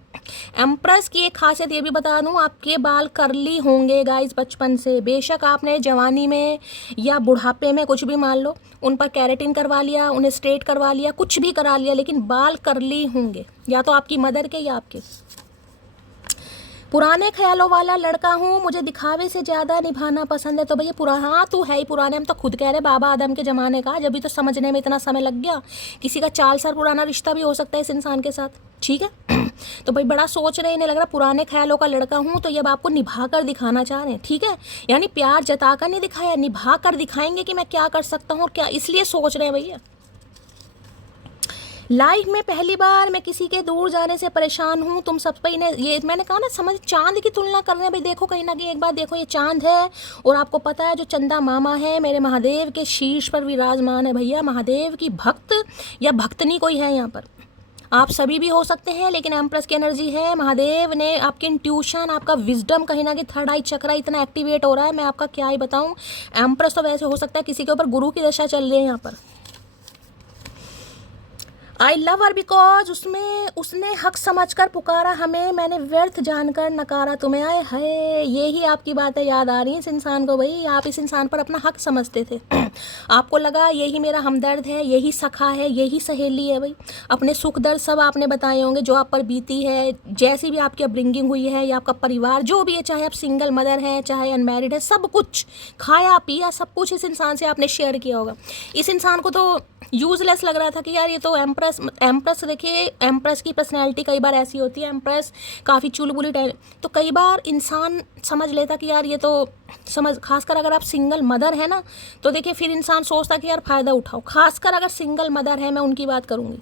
एम्प्रेस की एक खासियत ये भी बता दूँ, आपके बाल करली होंगे गाइस बचपन से। बेशक आपने जवानी में या बुढ़ापे में कुछ भी मान लो, उन पर कैरेटिन करवा लिया, उन्हें स्ट्रेट करवा लिया, कुछ भी करा लिया, लेकिन बाल करली होंगे, या तो आपकी मदर के या आपके। पुराने ख्यालों वाला लड़का हूँ, मुझे दिखावे से ज़्यादा निभाना पसंद है। तो भैया पुराना, हाँ तू है ही पुराने, हम तो खुद कह रहे बाबा आदम के ज़माने का, जब भी तो समझने में इतना समय लग गया। किसी का 4 साल पुराना रिश्ता भी हो सकता है इस इंसान के साथ। ठीक है तो भाई बड़ा सोच रहे हैं, इन्हें लग रहा पुराने ख्यालों का लड़का हूँ, तो ये अब आपको निभा कर दिखाना चाह रहे हैं। ठीक है, यानी प्यार जता कर नहीं दिखाया, निभा कर दिखाएंगे कि मैं क्या कर सकता हूँ और क्या, इसलिए सोच रहे हैं भैया। लाइफ में पहली बार मैं किसी के दूर जाने से परेशान हूँ। तुम सब पे इन्हें, ये मैंने कहा ना, समझ चांद की तुलना कर रहे हैं भाई। देखो कहीं ना कहीं एक बार देखो, ये चांद है, और आपको पता है जो चंदा मामा है मेरे महादेव के शीर्ष पर विराजमान है भैया। महादेव की भक्त या भक्तनी कोई है यहाँ पर, आप सभी भी हो सकते हैं, लेकिन एम्प्रेस की एनर्जी है। महादेव ने आपके इंट्यूशन, आपका विजडम कहीं ना कहीं थर्ड आई चक्रा इतना एक्टिवेट हो रहा है, मैं आपका क्या ही बताऊँ। एम्प्रेस तो वैसे हो सकता है किसी के ऊपर गुरु की दशा चल रही है यहाँ पर। आई लव हर बिकॉज उसने हक समझकर पुकारा हमें, मैंने व्यर्थ जानकर नकारा तुम्हें। आए है, यही आपकी बातें याद आ रही हैं इस इंसान को भाई। आप इस इंसान पर अपना हक समझते थे आपको लगा यही मेरा हमदर्द है, यही सखा है, यही सहेली है भाई। अपने सुख दर्द सब आपने बताए होंगे, जो आप पर बीती है, जैसी भी आपकी अपब्रिंगिंग हुई है, या आपका परिवार जो भी है, चाहे आप सिंगल मदर हैं, चाहे अनमैरिड है, सब कुछ खाया पिया सब कुछ इस इंसान से आपने शेयर किया होगा। इस इंसान को तो यूजलेस लग रहा था कि यार ये तो एम्प्रेस देखिए, एम्प्रेस की पर्सनैलिटी कई बार ऐसी होती है, एम्प्रेस काफ़ी चुलबुली टाइप, तो कई बार इंसान समझ लेता कि यार ये तो समझ, खासकर अगर आप सिंगल मदर है ना, तो देखिए फिर इंसान सोचता कि यार फ़ायदा उठाओ। खासकर अगर सिंगल मदर है, मैं उनकी बात करूँगी।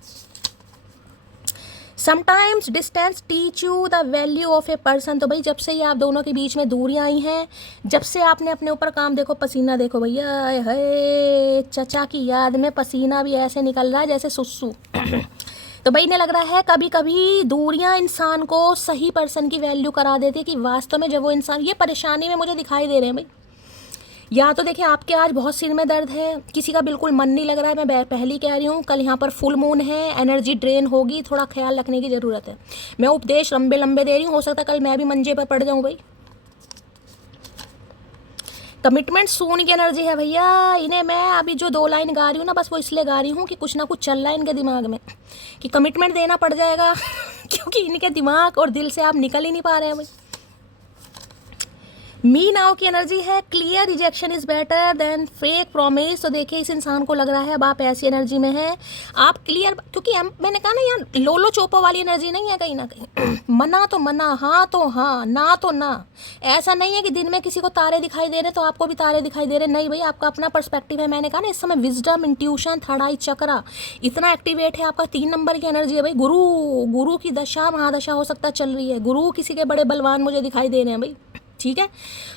Sometimes distance teach you the value of a person. तो भाई जब से ये आप दोनों के बीच में दूरियां आई हैं, जब से आपने अपने ऊपर काम, देखो पसीना देखो भैया, है चचा की याद में पसीना भी ऐसे निकल रहा है जैसे सुसु तो भाई इन्हें लग रहा है कभी कभी दूरियां इंसान को सही पर्सन की वैल्यू करा देती है, कि वास्तव में जब वो इंसान, ये परेशानी में मुझे दिखाई दे रहे हैं भाई। या तो देखिए आपके आज बहुत सिर में दर्द है, किसी का बिल्कुल मन नहीं लग रहा है, मैं पहले कह रही हूँ, कल यहाँ पर फुल मून है, एनर्जी ड्रेन होगी, थोड़ा ख्याल रखने की ज़रूरत है। मैं उपदेश लंबे लंबे दे रही हूँ, हो सकता है कल मैं भी मंजे पर पड़ जाऊँ भाई। कमिटमेंट सून की एनर्जी है भैया। इन्हें मैं अभी जो 2 लाइन गा रही हूँ ना, बस वो इसलिए गा रही हूँ कि कुछ ना कुछ चल रहा है इनके दिमाग में कि कमिटमेंट देना पड़ जाएगा क्योंकि इनके दिमाग और दिल से आप निकल ही नहीं पा रहे हैं भाई। मी नाउ की एनर्जी है clear rejection is better than fake promise. तो देखिए इस इंसान को लग रहा है अब आप ऐसी एनर्जी में हैं, आप क्लियर, क्योंकि मैंने कहा ना यार लोलो चोपो वाली एनर्जी नहीं है कहीं ना कहीं। मना तो मना, हाँ तो हाँ, ना तो ना। ऐसा नहीं है कि दिन में किसी को तारे दिखाई दे रहे तो आपको भी तारे दिखाई दे रहे, नहीं भाई, आपका अपना पर्सपेक्टिव है। मैंने कहा ना इस समय विजडम, इंट्यूशन, थर्ड आई चक्रा इतना एक्टिवेट है आपका। 3 नंबर की एनर्जी है भाई। गुरु की दशा महादशा हो सकता चल रही है, गुरु किसी के बड़े बलवान मुझे दिखाई दे रहे हैं भाई, ठीक है।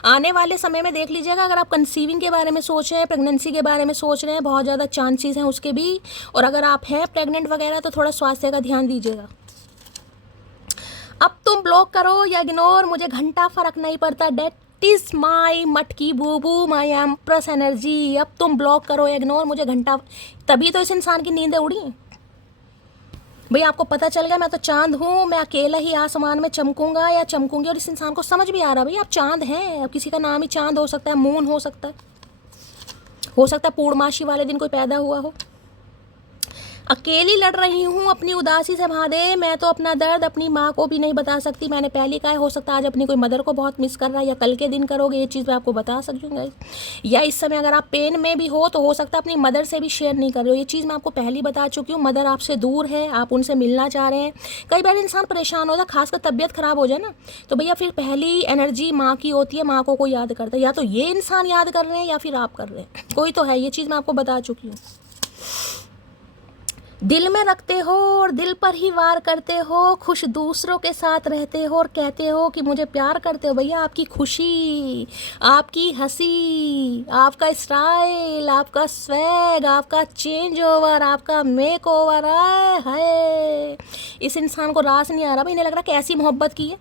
आने वाले समय में देख लीजिएगा, अगर आप कंसीविंग के बारे में सोच रहे हैं, प्रेगनेंसी के बारे में सोच रहे हैं, बहुत ज़्यादा चांसेस हैं उसके भी। और अगर आप हैं प्रेग्नेंट वगैरह तो थोड़ा स्वास्थ्य का ध्यान दीजिएगा। अब तुम ब्लॉक करो या इग्नोर, मुझे घंटा फर्क नहीं पड़ता। डेट इज माई मटकी बूबू, माई एम्प्रेस एनर्जी। अब तुम ब्लॉक करो या इग्नोर, मुझे घंटा। तभी तो इस इंसान की नींदें उड़ी भाई। आपको पता चल गया मैं तो चांद हूँ, मैं अकेला ही आसमान में चमकूंगा या चमकूंगी। और इस इंसान को समझ भी आ रहा भाई आप चांद हैं। अब किसी का नाम ही चांद हो सकता है, मून हो सकता है पूर्णमासी वाले दिन कोई पैदा हुआ हो। अकेली लड़ रही हूँ अपनी उदासी से महादेव। मैं तो अपना दर्द अपनी माँ को भी नहीं बता सकती। मैंने पहले कहा हो सकता है आज अपनी कोई मदर को बहुत मिस कर रहा है, या कल के दिन करोगे, ये चीज़ मैं आपको बता सकूँगा। या इस समय अगर आप पेन में भी हो तो हो सकता है अपनी मदर से भी शेयर नहीं कर रहे हो, ये चीज़ मैं आपको पहले बता चुकी हूँ। मदर आपसे दूर है, आप उनसे मिलना चाह रहे हैं। कई बार इंसान परेशान होता है, खासकर तबीयत खराब हो जाए ना, तो भैया फिर पहली एनर्जी माँ की होती है, माँ को कोई याद करता है। या तो ये इंसान याद कर रहे हैं या फिर आप कर रहे हैं, कोई तो है, ये चीज़ मैं आपको बता चुकी हूँ। दिल में रखते हो और दिल पर ही वार करते हो, खुश दूसरों के साथ रहते हो और कहते हो कि मुझे प्यार करते हो। भैया आपकी खुशी, आपकी हंसी, आपका स्टाइल, आपका स्वैग, आपका चेंज ओवर, आपका मेक ओवर है। इस इंसान को रास नहीं आ रहा भाई, इन्हें लग रहा कैसी मोहब्बत की है।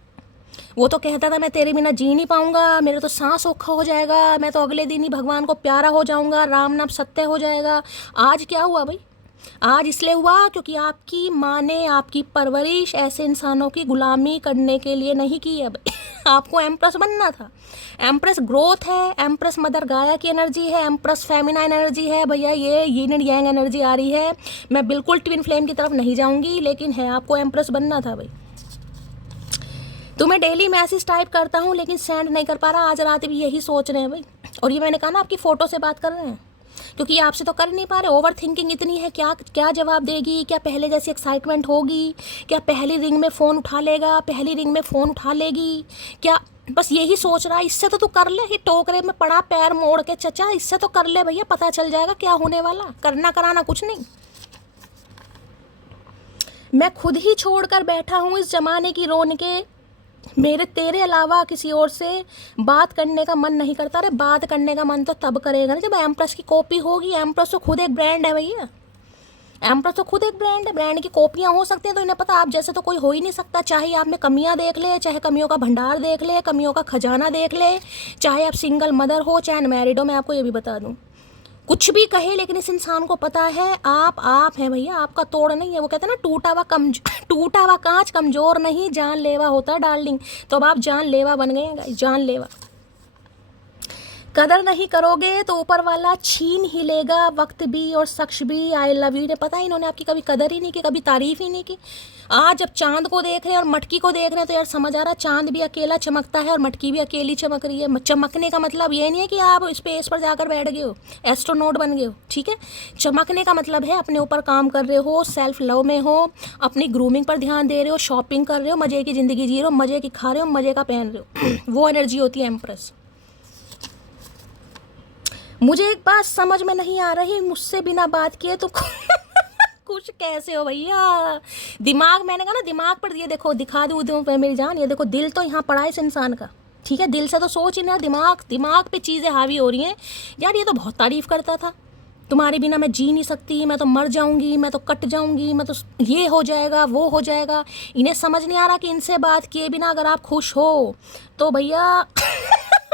वो तो कहता था मैं तेरे बिना जी नहीं पाऊंगा, मेरे तो सांस औखा हो जाएगा, मैं तो अगले दिन ही भगवान को प्यारा हो जाऊंगा, राम नाम सत्य हो जाएगा। आज क्या हुआ भाई? आज इसलिए हुआ क्योंकि आपकी माँ ने आपकी परवरिश ऐसे इंसानों की गुलामी करने के लिए नहीं की है। आपको एम्प्रेस बनना था। एम्प्रेस ग्रोथ है, एम्प्रेस मदर गाया की एनर्जी है, एम्प्रेस फेमिनाइन एनर्जी है भैया। ये यिन एंड यांग एनर्जी आ रही है। मैं बिल्कुल ट्विन फ्लेम की तरफ नहीं जाऊंगी, लेकिन है आपको एम्प्रेस बनना था भाई। तुम्हें डेली मैसेज टाइप करता हूँ लेकिन सेंड नहीं कर पा रहा, आज रात भी यही सोच रहे हैं भाई। और ये मैंने कहा ना आपकी फ़ोटो से बात कर रहे हैं, क्योंकि आपसे तो कर नहीं पा रहे। ओवर थिंकिंग इतनी है, क्या क्या जवाब देगी, क्या पहले जैसी एक्साइटमेंट होगी, क्या पहली रिंग में फ़ोन उठा लेगा, पहली रिंग में फ़ोन उठा लेगी क्या, बस यही सोच रहा है। इससे तो तू कर ले, ये टोकरे में पड़ा पैर मोड़ के चचा, इससे तो कर ले भैया, पता चल जाएगा क्या होने वाला। करना कराना कुछ नहीं। मैं खुद ही छोड़कर बैठा हूँ इस जमाने की रौनकें, मेरे तेरे अलावा किसी और से बात करने का मन नहीं करता। अरे बात करने का मन तो तब करेगा ना जब एम्प्रेस की कॉपी होगी। एम्प्रेस तो खुद एक ब्रांड है भैया, एम्प्रेस तो खुद एक ब्रांड है। ब्रांड की कॉपियाँ हो सकती हैं, तो इन्हें पता आप जैसे तो कोई हो ही नहीं सकता। चाहे आप में कमियाँ देख ले, चाहे कमियों का भंडार देख ले, कमियों का खजाना देख ले, चाहे आप सिंगल मदर हो चाहे अनमैरिड हो। मैं आपको ये भी बता दूँ, कुछ भी कहे लेकिन इस इंसान को पता है आप हैं भैया, आपका तोड़ नहीं है। वो कहते हैं ना टूटा हुआ कांच कमजोर नहीं जानलेवा होता डार्लिंग। तो अब आप जानलेवा बन गए हैं गाइस, जानलेवा। कदर नहीं करोगे तो ऊपर वाला छीन ही लेगा, वक्त भी और शख्स भी। आई लव यू ने पता है इन्होंने आपकी कभी कदर ही नहीं की, कभी तारीफ ही नहीं की। आज जब चांद को देख रहे हैं और मटकी को देख रहे हैं तो यार समझ आ रहा है चांद भी अकेला चमकता है और मटकी भी अकेली चमक रही है। चमकने का मतलब ये नहीं है कि आप स्पेस पर जाकर बैठ गए हो, एस्ट्रोनॉट बन गए हो, ठीक है। चमकने का मतलब है अपने ऊपर काम कर रहे हो, सेल्फ लव में हो, अपनी ग्रूमिंग पर ध्यान दे रहे हो, शॉपिंग कर रहे हो, मज़े की ज़िंदगी जी रहे हो, मज़े की खा रहे हो, मज़े का पहन रहे हो। वो एनर्जी होती है एम्प्रेस। मुझे एक बात समझ में नहीं आ रही, मुझसे बिना बात किए तो खुश कैसे हो भैया? दिमाग, मैंने कहा ना दिमाग पर ये देखो, दिखा दूँ मेरी जान, ये देखो दिल तो यहाँ पड़ा है इस इंसान का, ठीक है। दिल से तो सोच ही ना, दिमाग पे चीज़ें हावी हो रही हैं। यार ये तो बहुत तारीफ़ करता था, तुम्हारे बिना मैं जी नहीं सकती, मैं तो मर जाऊंगी, मैं तो कट जाऊंगी, मैं तो ये हो जाएगा वो हो जाएगा। इन्हें समझ नहीं आ रहा कि इनसे बात किए बिना अगर आप खुश हो तो भैया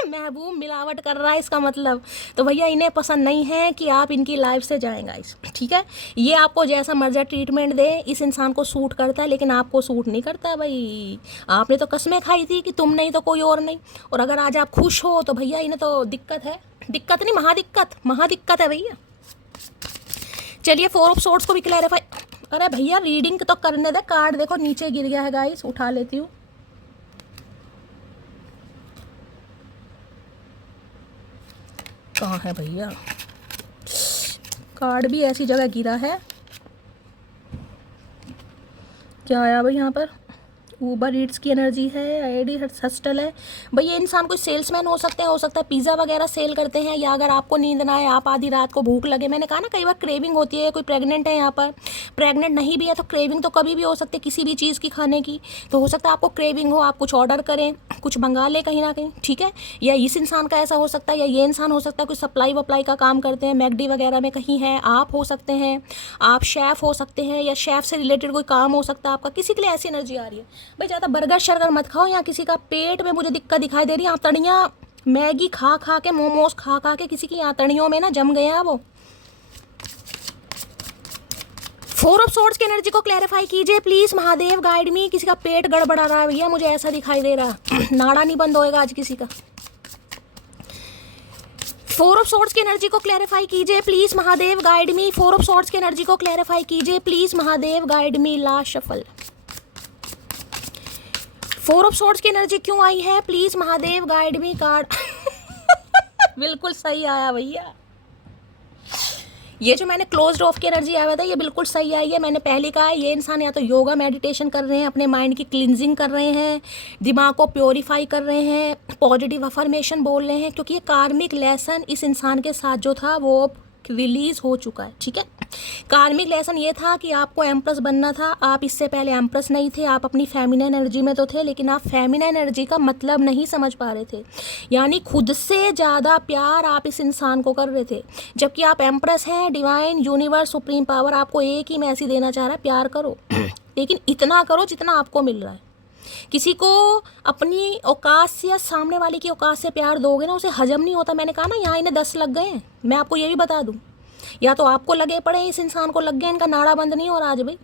महबूब मिलावट कर रहा है इसका मतलब। तो भैया इन्हें पसंद नहीं है कि आप इनकी लाइफ से जाएं गाइस, ठीक है। ये आपको जैसा मर्जी ट्रीटमेंट दे, इस इंसान को सूट करता है लेकिन आपको सूट नहीं करता भाई। आपने तो कसमें खाई थी कि तुम नहीं तो कोई और नहीं, और अगर आज आप खुश हो तो भैया इन्हें तो दिक्कत है, दिक्कत नहीं महादिक्कत है भैया। चलिए 4 ऑफ सोर्ड्स को भी क्लैरिफाई। अरे भैया रीडिंग तो करने दे, कार्ड देखो नीचे गिर गया है गाइस, उठा लेती हूँ। कहाँ है भैया, कार्ड भी ऐसी जगह गिरा है। क्या आया भाई यहाँ पर, ऊबर ईट्स की एनर्जी है, आईडी हस्टल है। भाई ये इंसान कोई सेल्समैन हो सकता है पिज़्ज़ा वगैरह सेल करते हैं, या अगर आपको नींद ना आए, आप आधी रात को भूख लगे, मैंने कहा ना कई बार क्रेविंग होती है, कोई प्रेग्नेंट है यहाँ पर, प्रेग्नेंट नहीं भी है तो क्रेविंग तो कभी भी हो सकती है किसी भी चीज़ की खाने की। तो हो सकता है आपको क्रेविंग हो, आप कुछ ऑर्डर करें, कुछ मंगा लें कहीं ना कहीं, ठीक है। या इस इंसान का ऐसा हो सकता है, या ये इंसान हो सकता है कोई सप्लाई वप्लाई का काम करते हैं, मैकडी वगैरह में कहीं है, आप हो सकते हैं, आप शेफ़ हो सकते हैं, या शेफ़ से रिलेटेड कोई काम हो सकता है आपका, किसी के लिए ऐसी एनर्जी आ रही है। भाई ज़्यादा बर्गर शर्गर मत खाओ, यहाँ किसी का पेट में मुझे दिक्कत दिखाई दे रही है, आंतड़ियाँ मैगी खा खा के, मोमोज खा खा के किसी की आंतड़ियों में ना जम गया है वो। फोर ऑफ सोर्ड्स की एनर्जी को क्लैरिफाई कीजिए प्लीज महादेव, गाइड मी। किसी का पेट गड़बड़ा रहा है भैया, मुझे ऐसा दिखाई दे रहा नाड़ा नहीं बंद होएगा आज किसी का। फोर ऑफ सोर्ड्स की एनर्जी को क्लैरिफाई कीजिए please Mahadev, guide me. Four of swords की एनर्जी को क्लैरिफाई कीजिए please Mahadev, guide me. Last shuffle. Four of swords की एनर्जी क्यों आई है please Mahadev, guide me. Card बिल्कुल सही आया भैया, ये जो मैंने क्लोज्ड ऑफ की एनर्जी आया था ये बिल्कुल सही आई है। मैंने पहले कहा है ये इंसान या तो योगा मेडिटेशन कर रहे हैं, अपने माइंड की क्लिनजिंग कर रहे हैं, दिमाग को प्योरीफाई कर रहे हैं, पॉजिटिव अफर्मेशन बोल रहे हैं, क्योंकि ये कार्मिक लेसन इस इंसान के साथ जो था वो रिलीज हो चुका है, ठीक है। कार्मिक लेसन ये था कि आपको एम्प्रेस बनना था, आप इससे पहले एम्प्रेस नहीं थे, आप अपनी फेमिनिन एनर्जी में तो थे, लेकिन आप फेमिनिन एनर्जी का मतलब नहीं समझ पा रहे थे, यानी खुद से ज़्यादा प्यार आप इस इंसान को कर रहे थे, जबकि आप एम्प्रेस हैं, डिवाइन यूनिवर्स सुप्रीम पावर आपको एक ही मैसेज देना चाह रहा है, प्यार करो लेकिन इतना करो जितना आपको मिल रहा है। किसी को अपनी औकात से या सामने वाले की औकात से प्यार दोगे ना, उसे हजम नहीं होता। मैंने कहा ना यहाँ इन्हें 10 लग गए हैं, मैं आपको ये भी बता दूँ, या तो आपको लगे पड़े, इस इंसान को लग गए, इनका नाड़ा बंद नहीं हो रहा आज भाई।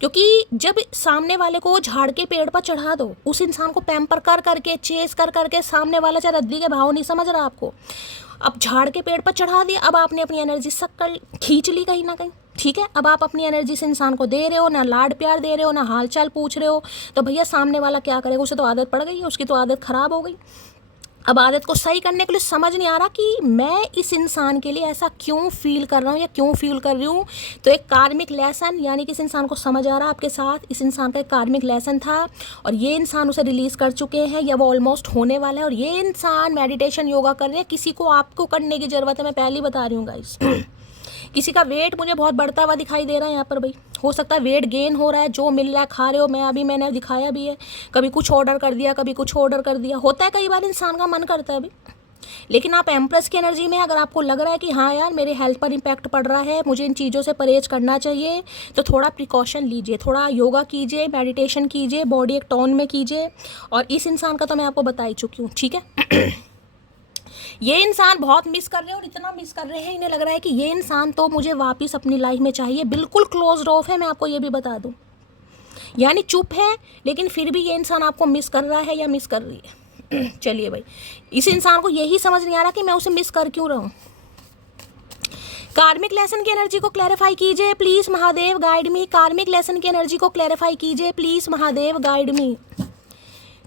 क्योंकि जब सामने वाले को झाड़ के पेड़ पर चढ़ा दो, उस इंसान को पैम्पर कर करके, चेस कर करके, सामने वाला चाहे रद्दी के भाव नहीं समझ रहा आपको, अब झाड़ के पेड़ पर चढ़ा दिया, अब आपने अपनी एनर्जी शक्ल खींच ली कहीं ना कहीं, ठीक है। अब आप अपनी एनर्जी से इंसान को दे रहे हो, ना लाड प्यार दे रहे हो, ना हाल चाल पूछ रहे हो, तो भैया सामने वाला क्या करेगा, उसे तो आदत पड़ गई है, उसकी तो आदत ख़राब हो गई। अब आदत को सही करने के लिए समझ नहीं आ रहा कि मैं इस इंसान के लिए ऐसा क्यों फील कर रहा हूँ या क्यों फील कर रही हूँ। तो एक कार्मिक लेसन, यानी कि इस इंसान को समझ आ रहा है आपके साथ इस इंसान का एक कार्मिक लेसन था और ये इंसान उसे रिलीज़ कर चुके हैं या वो ऑलमोस्ट होने वाला है, और ये इंसान मेडिटेशन योगा कर रहे हैं। किसी को आपको करने की ज़रूरत है, मैं पहले ही बता रही हूँ गाइस। किसी का वेट मुझे बहुत बढ़ता हुआ दिखाई दे रहा है यहाँ पर भाई, हो सकता है वेट गेन हो रहा है, जो मिल रहा है खा रहे हो। मैंने दिखाया भी है, कभी कुछ ऑर्डर कर दिया, कभी कुछ ऑर्डर कर दिया, होता है कई बार इंसान का मन करता है भाई। लेकिन आप एम्प्रेस की एनर्जी में अगर आपको लग रहा है कि हाँ यार मेरे हेल्थ पर इम्पैक्ट पड़ रहा है, मुझे इन चीज़ों से परहेज करना चाहिए, तो थोड़ा प्रिकॉशन लीजिए, थोड़ा योगा कीजिए, मेडिटेशन कीजिए, बॉडी एक टोन में कीजिए। और इस इंसान का तो मैं आपको बता ही चुकी हूँ, ठीक है। ये इंसान बहुत मिस कर रहे हैं, और इतना मिस कर रहे हैं इन्हें लग रहा है कि ये इंसान तो मुझे वापस अपनी लाइफ में चाहिए। बिल्कुल क्लोज्ड ऑफ है, मैं आपको ये भी बता दूं, यानी चुप है, लेकिन फिर भी ये इंसान आपको मिस कर रहा है या मिस कर रही है। चलिए भाई, इस इंसान को यही समझ नहीं आ रहा कि मैं उसे मिस कर क्यों रहा हूँ। कार्मिक लेसन की एनर्जी को क्लैरिफाई कीजिए प्लीज महादेव, गाइड मी। कार्मिक लेसन की एनर्जी को क्लैरिफाई कीजिए प्लीज महादेव, गाइड मी।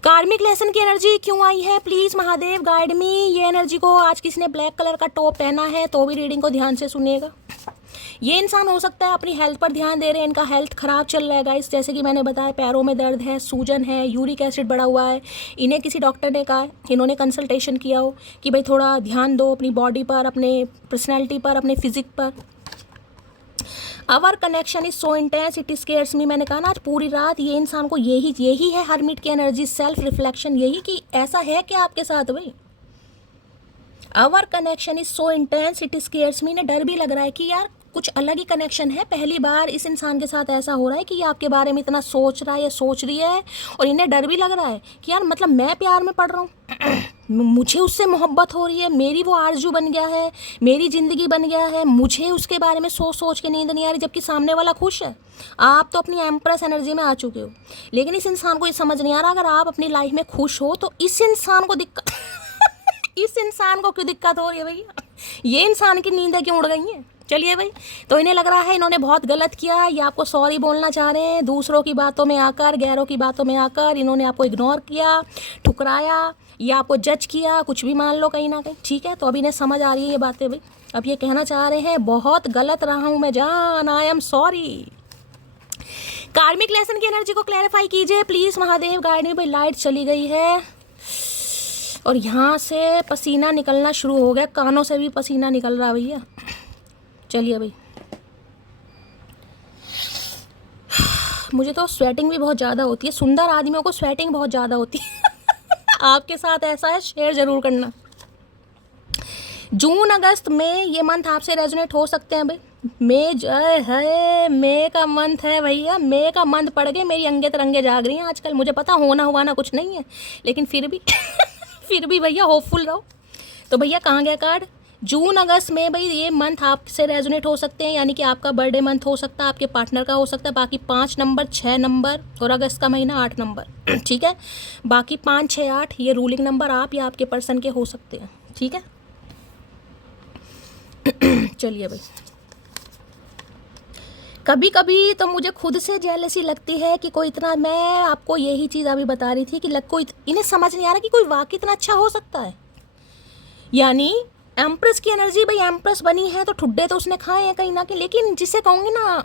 कार्मिक लेसन की एनर्जी क्यों आई है प्लीज महादेव, गाइड मी। ये एनर्जी को आज किसी ने ब्लैक कलर का टॉप पहना है तो भी रीडिंग को ध्यान से सुनिएगा। ये इंसान हो सकता है अपनी हेल्थ पर ध्यान दे रहे हैं, इनका हेल्थ ख़राब चल रहा है गाइस, जैसे कि मैंने बताया पैरों में दर्द है, सूजन है, यूरिक एसिड बढ़ा हुआ है। इन्हें किसी डॉक्टर ने कहा, इन्होंने कंसल्टेशन किया हो कि भाई थोड़ा ध्यान दो अपनी बॉडी पर, अपने पर्सनैलिटी पर, अपने फिजिक पर। Our connection is so intense it scares me. मैंने कहा ना आज पूरी रात ये इंसान को यही है हरमिट की एनर्जी, सेल्फ रिफ्लेक्शन, यही कि ऐसा है क्या आपके साथ भाई। Our connection is so intense it scares me, ने डर भी लग रहा है कि यार कुछ अलग ही कनेक्शन है, पहली बार इस इंसान के साथ ऐसा हो रहा है कि ये आपके बारे में इतना सोच रहा है या सोच रही है, और इन्हें डर भी लग रहा है कि यार मतलब मैं प्यार में पड़ रहा हूँ, मुझे उससे मोहब्बत हो रही है, मेरी वो आरजू बन गया है, मेरी ज़िंदगी बन गया है, मुझे उसके बारे में सोच सोच के नींद नहीं आ रही, जबकि सामने वाला खुश है। आप तो अपनी एम्प्रेस एनर्जी में आ चुके हो, लेकिन इस इंसान को ये समझ नहीं आ रहा अगर आप अपनी लाइफ में खुश हो तो इस इंसान को दिक्कत इस इंसान को क्यों दिक्कत हो रही है भैया। ये इंसान की नींदें क्यों उड़ गई हैं। चलिए भाई, तो इन्हें लग रहा है इन्होंने बहुत गलत किया, ये आपको सॉरी बोलना चाह रहे हैं। दूसरों की बातों में आकर, गैरों की बातों में आकर इन्होंने आपको इग्नोर किया, ठुकराया या आपको जज किया, कुछ भी मान लो कहीं ना कहीं, ठीक है। तो अभी इन्हें समझ आ रही है ये बातें भाई। अब ये कहना चाह रहे हैं बहुत गलत रहा हूँ मैं जान, आई एम सॉरी। कार्मिक लेसन की एनर्जी को क्लैरिफाई कीजिए प्लीज़ महादेव गाइड में। भाई लाइट चली गई है और यहाँ से पसीना निकलना शुरू हो गया, कानों से भी पसीना निकल रहा भैया। चलिए भाई, मुझे तो स्वेटिंग भी बहुत ज़्यादा होती है, सुंदर आदमियों को स्वेटिंग बहुत ज़्यादा होती है। आपके साथ ऐसा है, शेयर ज़रूर करना। जून अगस्त में ये मंथ आपसे रेजोनेट हो सकते हैं भाई। मई जय है, मई का मंथ है भैया, मई का मंथ पड़ गए, मेरी अंगे तरंगे जाग रही हैं आजकल। मुझे पता होना हुआ ना कुछ नहीं है, लेकिन फिर भी फिर भी भैया होपफुल रहो। तो भैया कहाँ गया कार्ड? जून अगस्त में भाई ये मंथ आपसे रेजोनेट हो सकते हैं, यानी कि आपका बर्थडे मंथ हो सकता है, आपके पार्टनर का हो सकता है। बाकी 5 नंबर, 6 नंबर और अगस्त का महीना 8 नंबर, ठीक है। बाकी 5, 6, 8 ये रूलिंग नंबर आप या आपके पर्सन के हो सकते हैं, ठीक है। चलिए भाई, कभी कभी तो मुझे खुद से जेलसी लगती है कि कोई इतना, मैं आपको यही चीज़ अभी बता रही थी कि कोई इन्हें समझ नहीं आ रहा कि कोई वाकई इतना अच्छा हो सकता है। यानी एम्प्रेस की एनर्जी भाई, एम्प्रेस बनी है तो ठुड्डे तो उसने खाए हैं कहीं ना कहीं। लेकिन जिसे कहूँगी ना,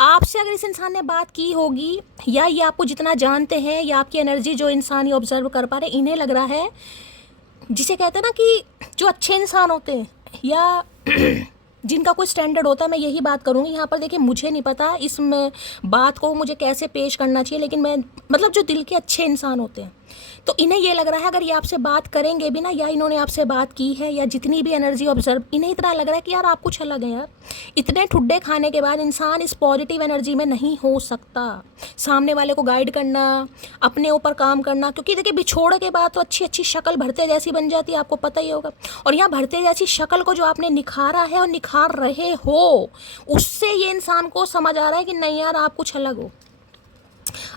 आपसे अगर इस इंसान ने बात की होगी या ये आपको जितना जानते हैं या आपकी एनर्जी जो इंसान ये ऑब्जर्व कर पा रहे, इन्हें लग रहा है, जिसे कहते हैं ना कि जो अच्छे इंसान होते हैं या जिनका कोई स्टैंडर्ड होता है, मैं यही बात करूँगी यहाँ पर। देखिए मुझे नहीं पता इस बात को मुझे कैसे पेश करना चाहिए, लेकिन मैं मतलब जो दिल के अच्छे इंसान होते हैं, तो इन्हें ये लग रहा है अगर ये आपसे बात करेंगे भी ना, या इन्होंने आपसे बात की है या जितनी भी एनर्जी ऑब्जर्व, इन्हें इतना लग रहा है कि यार आप कुछ अलग हैं यार। इतने ठुड्डे खाने के बाद इंसान इस पॉजिटिव एनर्जी में नहीं हो सकता। सामने वाले को गाइड करना, अपने ऊपर काम करना, क्योंकि देखिए बिछोड़ के बाद तो अच्छी अच्छी शक्ल भरते जैसी बन जाती है, आपको पता ही होगा। और यहाँ भरते जैसी शक्ल को जो आपने निखारा है और निखार रहे हो, उससे ये इंसान को समझ आ रहा है कि नहीं यार आप कुछ अलग हो,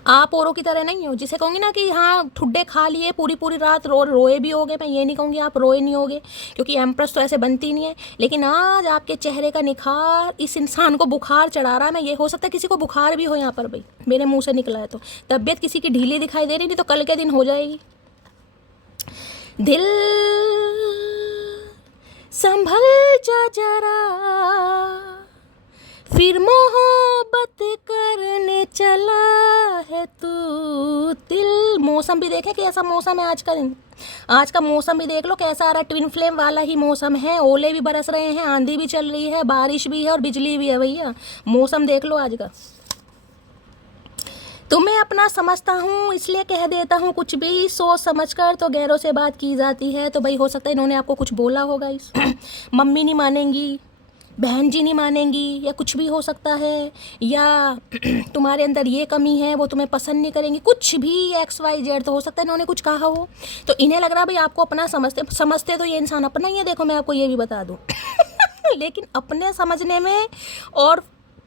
आप औरों की तरह नहीं हो। जिसे कहूँगी ना कि हाँ ठुड्डे खा लिए, पूरी पूरी रात रोए भी होगे, मैं ये नहीं कहूँगी आप रोए नहीं होगे, क्योंकि एम्प्रेस तो ऐसे बनती नहीं है। लेकिन आज आपके चेहरे का निखार इस इंसान को बुखार चढ़ा रहा है। मैं ये हो सकता है किसी को बुखार भी हो यहाँ पर भाई, मेरे मुँह से निकला है तो। तबीयत किसी की ढीली दिखाई दे रही, नहीं तो कल के दिन हो जाएगी। दिल संभल जा जरा, फिर मोहब्बत करने चला है तू दिल। मौसम भी देखे कैसा मौसम है आज का दिन, आज का मौसम भी देख लो कैसा आ रहा है, ट्विन फ्लेम वाला ही मौसम है। ओले भी बरस रहे हैं, आंधी भी चल रही है, बारिश भी है और बिजली भी है भैया। मौसम देख लो आज का। तुम्हें अपना समझता हूँ इसलिए कह देता हूँ कुछ भी, सोच समझकर तो गैरों से बात की जाती है। तो भाई हो सकता है इन्होंने आपको कुछ बोला होगा, इस मम्मी नहीं मानेंगी, बहन जी नहीं मानेंगी, या कुछ भी हो सकता है, या तुम्हारे अंदर ये कमी है वो तुम्हें पसंद नहीं करेंगी, कुछ भी XYZ। तो हो सकता है इन्होंने कुछ कहा हो, तो इन्हें लग रहा है भाई आपको अपना समझते तो ये इंसान अपना ही है। देखो मैं आपको ये भी बता दूँ लेकिन अपने समझने में और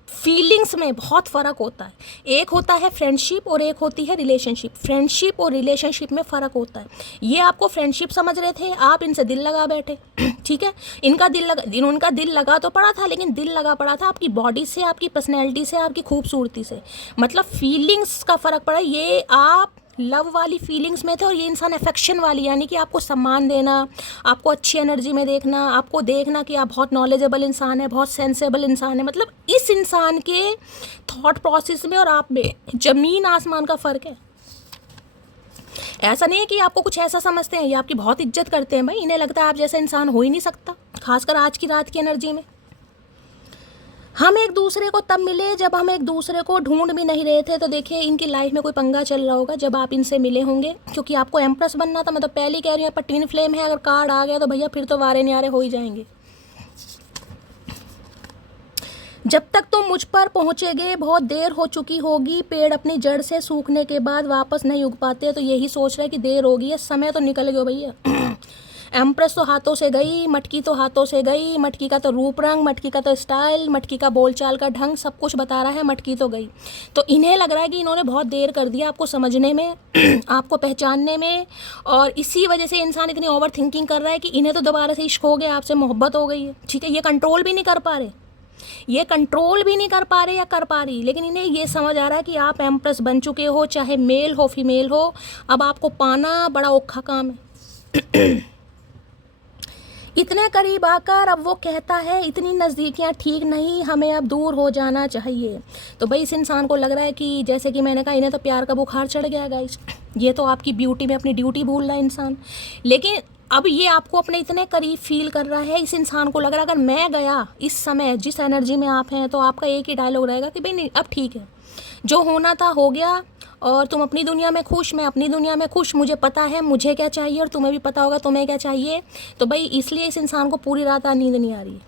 फीलिंग्स में बहुत फ़र्क होता है। एक होता है फ्रेंडशिप और एक होती है रिलेशनशिप। फ्रेंडशिप और रिलेशनशिप में फ़र्क होता है। ये आपको फ्रेंडशिप समझ रहे थे, आप इनसे दिल लगा बैठे, ठीक है। इनका दिल लगा तो पड़ा था, लेकिन दिल लगा पड़ा था आपकी बॉडी से, आपकी पर्सनैलिटी से, आपकी खूबसूरती से। मतलब फीलिंग्स का फ़र्क पड़ा। ये आप लव वाली फीलिंग्स में थे और ये इंसान अफेक्शन वाली, यानी कि आपको सम्मान देना, आपको अच्छी एनर्जी में देखना, आपको देखना कि आप बहुत नॉलेजेबल इंसान है, बहुत सेंसेबल इंसान है। मतलब इस इंसान के थॉट प्रोसेस में और आप में ज़मीन आसमान का फ़र्क है। ऐसा नहीं है कि आपको कुछ ऐसा समझते हैं, ये आपकी बहुत इज्जत करते हैं भाई। इन्हें लगता है आप जैसा इंसान हो ही नहीं सकता, खासकर आज की रात की एनर्जी में। हम एक दूसरे को तब मिले जब हम एक दूसरे को ढूंढ भी नहीं रहे थे। तो देखिए इनकी लाइफ में कोई पंगा चल रहा होगा जब आप इनसे मिले होंगे, क्योंकि आपको एम्प्रेस बनना था। मैं तो पहले ही कह रही हूँ, पर ट्विन फ्लेम है, अगर कार्ड आ गया तो भैया फिर तो वारे न्यारे हो ही जाएंगे। जब तक तुम मुझ पर पहुँचेगे बहुत देर हो चुकी होगी। पेड़ अपनी जड़ से सूखने के बाद वापस नहीं उग पाते, तो यही सोच रहे हैं कि देर होगी, ये समय तो निकल गया भैया। एम्प्रेस तो हाथों से गई, मटकी तो हाथों से गई। मटकी का तो रूप रंग, मटकी का तो स्टाइल, मटकी का बोलचाल का ढंग सब कुछ बता रहा है, मटकी तो गई। तो इन्हें लग रहा है कि इन्होंने बहुत देर कर दिया आपको समझने में आपको पहचानने में, और इसी वजह से इंसान इतनी ओवर थिंकिंग कर रहा है कि इन्हें तो दोबारा से इश्क हो गया, आपसे मोहब्बत हो गई है, ठीक है। ये कंट्रोल भी नहीं कर पा रहे, ये कंट्रोल भी नहीं कर पा रहे या कर पा रही, लेकिन इन्हें ये समझ आ रहा है कि आप एम्प्रेस बन चुके हो, चाहे मेल हो फीमेल हो, अब आपको पाना बड़ा औखा काम है। इतने करीब आकर अब वो कहता है इतनी नज़दीकियाँ ठीक नहीं, हमें अब दूर हो जाना चाहिए। तो भाई इस इंसान को लग रहा है कि जैसे कि मैंने कहा, इन्हें तो प्यार का बुखार चढ़ गया गाइस। ये तो आपकी ब्यूटी में अपनी ड्यूटी भूल रहा है इंसान। लेकिन अब ये आपको अपने इतने करीब फील कर रहा है, इस इंसान को लग रहा है अगर मैं गया इस समय जिस एनर्जी में आप हैं, तो आपका एक ही डायलॉग रहेगा कि भाई नहीं अब ठीक है, जो होना था हो गया, और तुम अपनी दुनिया में खुश, मैं अपनी दुनिया में खुश, मुझे पता है मुझे क्या चाहिए और तुम्हें भी पता होगा तुम्हें क्या चाहिए। तो भाई इसलिए इस इंसान को पूरी रात नींद नहीं आ रही है।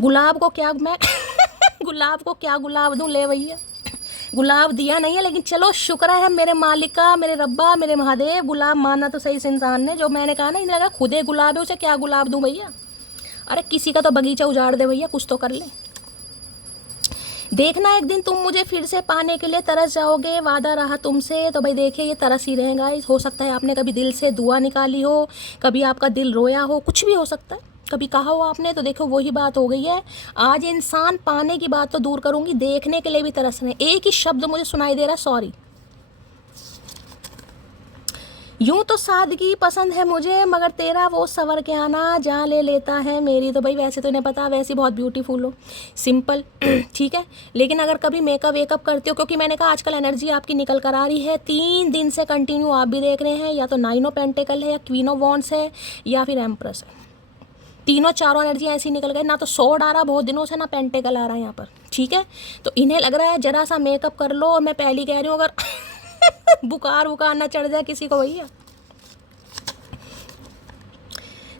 गुलाब को क्या मैं गुलाब को क्या गुलाब दूं, ले भैया गुलाब दिया नहीं है, लेकिन चलो शुक्र है मेरे मालिक का, मेरे रब्बा, मेरे महादेव, गुलाब माना तो सही इस इंसान ने। जो मैंने कहा ना, इन्हें लगा खुदे गुलाब है, उसे क्या गुलाब दूं भैया। अरे किसी का तो बगीचा उजाड़ दे भैया, कुछ तो कर ले। देखना एक दिन तुम मुझे फिर से पाने के लिए तरस जाओगे, वादा रहा तुमसे। तो भाई देखिए ये तरस ही रहेगा। हो सकता है आपने कभी दिल से दुआ निकाली हो, कभी आपका दिल रोया हो, कुछ भी हो सकता है, कभी कहा हो आपने, तो देखो वही बात हो गई है। आज इंसान पाने की बात तो दूर करूंगी, देखने के लिए भी तरस रहे। एक ही शब्द मुझे सुनाई दे रहा, सॉरी। यूं तो सादगी पसंद है मुझे, मगर तेरा वो सवर के आना जहाँ ले लेता है मेरी। तो भाई वैसे तो इन्हें पता, वैसे बहुत ब्यूटीफुल हो, सिंपल, ठीक है। लेकिन अगर कभी मेकअप वेकअप करते हो, क्योंकि मैंने कहा आजकल एनर्जी आपकी निकल कर आ रही है 3 दिन से कंटिन्यू, आप भी देख रहे हैं, या तो 9 ऑफ पेंटिकल है, या क्वीन ऑफ वॉन्ड्स है, या फिर एम्प्रेस है। तीनों चारों एनर्जी ऐसी निकल गई, ना तो सॉर्ड आ रहा बहुत दिनों से, ना पेंटिकल आ रहा है यहाँ पर, ठीक है। तो इन्हें लग रहा है जरा सा मेकअप कर लो, और मैं पहली कह रही हूँ अगर बुखार वुखार ना चढ़ जाए किसी को भैया,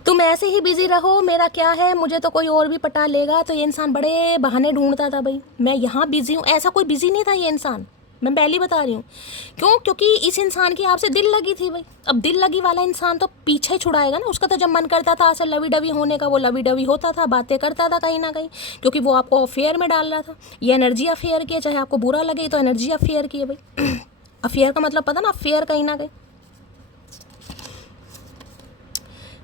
तुम ऐसे ही बिजी रहो, मेरा क्या है, मुझे तो कोई और भी पटा लेगा। तो ये इंसान बड़े बहाने ढूंढता था, भाई मैं यहाँ बिजी हूँ, ऐसा कोई बिजी नहीं था ये इंसान, मैं पहले बता रही हूँ। क्यों? क्योंकि इस इंसान की आपसे दिल लगी थी भाई। अब दिल लगी वाला इंसान तो पीछे छुड़ाएगा ना, उसका तो जब मन करता था ऐसे लवी डवी होने का, वो लवी डवी होता था, बातें करता था कहीं ना कहीं, क्योंकि वो आपको अफेयर में डाल रहा था। ये एनर्जी अफेयर की है, चाहे आपको बुरा लगे, तो एनर्जी अफेयर की है भाई। अफेयर का मतलब पता ना, अफेयर कहीं ना कहीं।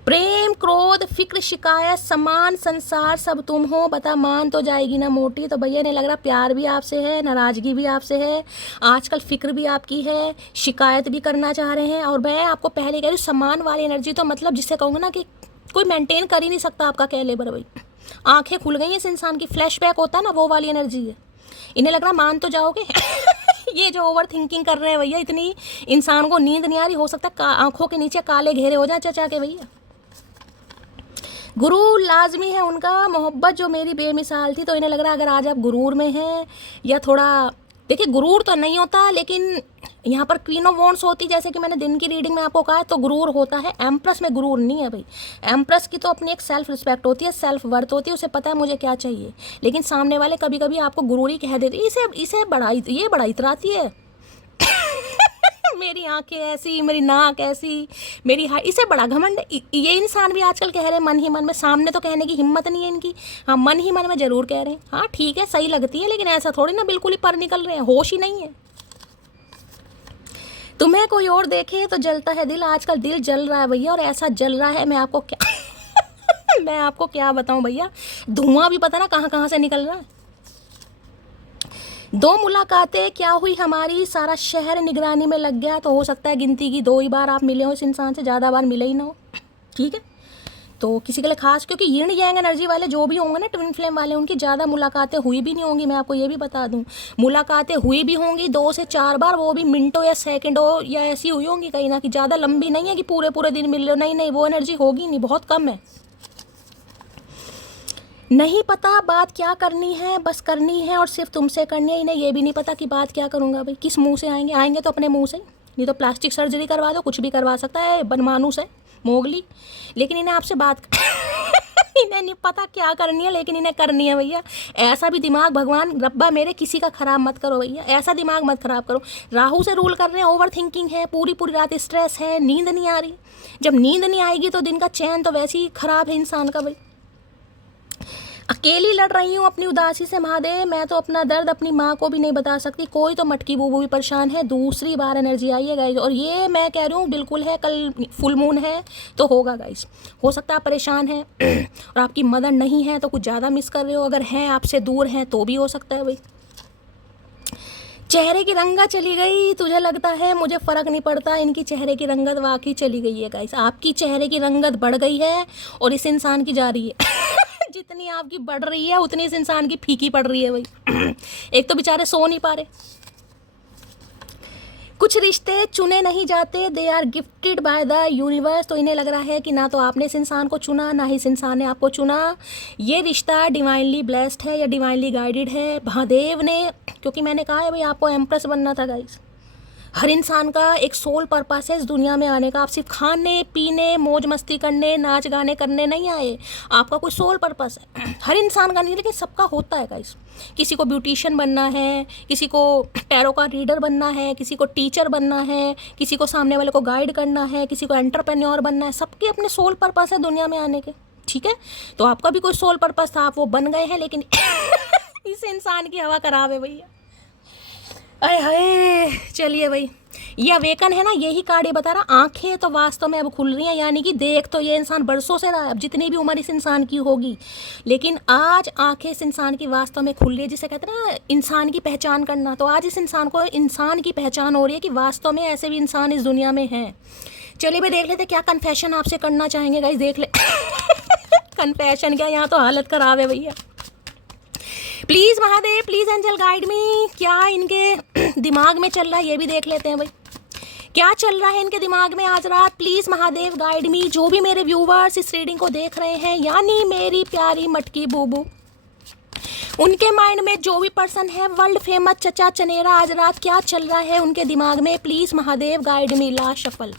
प्रेम, क्रोध, फिक्र, शिकायत, समान, संसार सब तुम हो, बता मान तो जाएगी ना मोटी। तो भैया नहीं लग रहा, प्यार भी आपसे है, नाराज़गी भी आपसे है, आजकल फिक्र भी आपकी है, शिकायत भी करना चाह रहे हैं। और मैं आपको पहले कह रही हूँ, समान वाली एनर्जी तो मतलब जिससे कहूँगा ना कि कोई मेंटेन कर ही नहीं सकता आपका कैलेबर भाई। आंखें खुल गई इस इंसान की, फ्लैशबैक होता है ना, वो वाली एनर्जी है। इन्हें लग रहा मान तो जाओगे। ये जो ओवर थिंकिंग कर रहे हैं भैया, इतनी इंसान को नींद नहीं आ रही, हो सकता है आंखों के नीचे काले घेरे हो जाए चचा के भैया। गुरूर लाजमी है उनका, मोहब्बत जो मेरी बेमिसाल थी। तो इन्हें लग रहा है अगर आज आप गुरूर में हैं, या थोड़ा देखिए गुरूर तो नहीं होता, लेकिन यहाँ पर क्वीन ऑफ वॉन्ड्स होती, जैसे कि मैंने दिन की रीडिंग में आपको कहा, तो गुरूर होता है। एम्प्रेस में गुरूर नहीं है भाई। एम्प्रेस की तो अपनी एक सेल्फ रिस्पेक्ट होती है, सेल्फ वर्थ होती है, उसे पता है मुझे क्या चाहिए। लेकिन सामने वाले कभी कभी आपको गुरूरी कह देते, इसे बड़ा, ये बड़ा इतराती है। मेरी आंखें ऐसी, मेरी नाक ऐसी, मेरी हाइट, इसे बड़ा घमंड। ये इंसान भी आजकल कह रहे हैं मन ही मन में, सामने तो कहने की हिम्मत नहीं है इनकी, हाँ मन ही मन में जरूर कह रहे हैं। हाँ ठीक है, सही लगती है, लेकिन ऐसा थोड़ी ना बिल्कुल ही पर निकल रहे हैं, होश ही नहीं है। तुम्हें कोई और देखे तो जलता है दिल, आजकल दिल जल रहा है भैया, और ऐसा जल रहा है मैं आपको क्या मैं आपको क्या बताऊं भैया, धुआं भी पता ना कहाँ कहाँ से निकल रहा है। 2 मुलाकातें क्या हुई हमारी, सारा शहर निगरानी में लग गया। तो हो सकता है गिनती की 2 ही बार आप मिले हो इस इंसान से, ज़्यादा बार मिले ही ना हो, ठीक है। तो किसी के लिए खास, क्योंकि यिन यांग एनर्जी वाले जो भी होंगे ना, ट्विन फ्लेम वाले, उनकी ज़्यादा मुलाकातें हुई भी नहीं होंगी। मैं आपको ये भी बता दूं, मुलाकातें हुई भी होंगी 2 से 4 बार, वो भी मिनटों या सेकंडों या ऐसी हुई होंगी कहीं ना, कि ज़्यादा लंबी नहीं है कि पूरे पूरे दिन मिल रहे हो, नहीं, वो एनर्जी होगी नहीं, बहुत कम है। नहीं पता बात क्या करनी है, बस करनी है और सिर्फ तुमसे करनी है। इन्हें ये भी नहीं पता कि बात क्या करूँगा भाई, किस मुंह से आएंगे तो अपने मुंह से, नहीं तो प्लास्टिक सर्जरी करवा दो, कुछ भी करवा सकता है, बनमानुस है मोगली। लेकिन इन्हें आपसे बात इन्हें नहीं पता क्या करनी है, लेकिन इन्हें करनी है भैया। ऐसा भी दिमाग भगवान रब्बा मेरे किसी का ख़राब मत करो भैया, ऐसा दिमाग मत ख़राब करो। राहु से रूल कर रहे हैं, ओवर थिंकिंग है, पूरी रात स्ट्रेस है, नींद नहीं आ रही। जब नींद नहीं आएगी तो दिन का चैन तो वैसे ही ख़राब है इंसान का भाई। अकेली लड़ रही हूँ अपनी उदासी से महादेव, मैं तो अपना दर्द अपनी माँ को भी नहीं बता सकती, कोई तो मटकी बूबू भी परेशान है। दूसरी बार एनर्जी आई है गाइज, और ये मैं कह रही हूँ बिल्कुल है, कल फुल मून है तो होगा गाइज। हो सकता है आप परेशान हैं और आपकी मदर नहीं है तो कुछ ज़्यादा मिस कर रहे हो, अगर हैं आपसे दूर हैं तो भी हो सकता है भाई। चेहरे की रंगत चली गई, तुझे लगता है मुझे फ़र्क नहीं पड़ता, इनकी चेहरे की रंगत वाकई चली गई है गाइस। आपकी चेहरे की रंगत बढ़ गई है और इस इंसान की जा रही है जितनी आपकी बढ़ रही है उतनी इस इंसान की फीकी पड़ रही है भाई एक तो बेचारे सो नहीं पा रहे। कुछ रिश्ते चुने नहीं जाते, they are gifted by the universe. तो इन्हें लग रहा है कि ना तो आपने इस इंसान को चुना, ना ही इस इंसान ने आपको चुना। ये रिश्ता डिवाइनली ब्लेस्ड है या डिवाइनली गाइडेड है महादेव ने, क्योंकि मैंने कहा है भाई आपको एम्प्रेस बनना था गाइस। हर इंसान का एक सोल पर्पस है इस दुनिया में आने का। आप सिर्फ खाने पीने मौज मस्ती करने नाच गाने करने नहीं आए, आपका कोई सोल पर्पस है। हर इंसान का नहीं लेकिन सबका होता है गाइस। किसी को ब्यूटिशियन बनना है, किसी को टैरो का रीडर बनना है, किसी को टीचर बनना है, किसी को सामने वाले को गाइड करना है, किसी को एंटरप्रेन्योर बनना है। सबके अपने सोल पर्पस है दुनिया में आने के, ठीक है। तो आपका भी कोई सोल पर्पस था, आप वो बन गए हैं, लेकिन इस इंसान की हवा खराब है भैया। अरे हाय चलिए भाई, ये अवेकन है ना, यही कार्ड ये बता रहा। आंखें तो वास्तव में अब खुल रही हैं, यानी कि देख तो ये इंसान बरसों से रहा है, अब जितनी भी उम्र इस इंसान की होगी, लेकिन आज आंखें इस इंसान की वास्तव में खुल रही है। जिसे कहते हैं ना इंसान की पहचान करना, तो आज इस इंसान को इंसान की पहचान हो रही है कि वास्तव में ऐसे भी इंसान इस दुनिया में हैं। चलिए भाई देख लेते क्या कन्फेशन आपसे करना चाहेंगे गाइस, देख ले कन्फेशन क्या, यहाँ तो हालत ख़राब है भैया। Please Mahadev, please angel guide me, क्या इनके दिमाग में चल रहा है ये भी देख लेते हैं भाई। क्या चल रहा है इनके दिमाग में आज रात, प्लीज़ महादेव गाइड मी। जो भी मेरे व्यूवर्स इस रीडिंग को देख रहे हैं, यानी मेरी प्यारी मटकी बूबू, उनके माइंड में जो भी पर्सन है वर्ल्ड फेमस चचा चनेरा, आज रात क्या चल रहा है उनके दिमाग में, please Mahadev guide me. Last shuffle,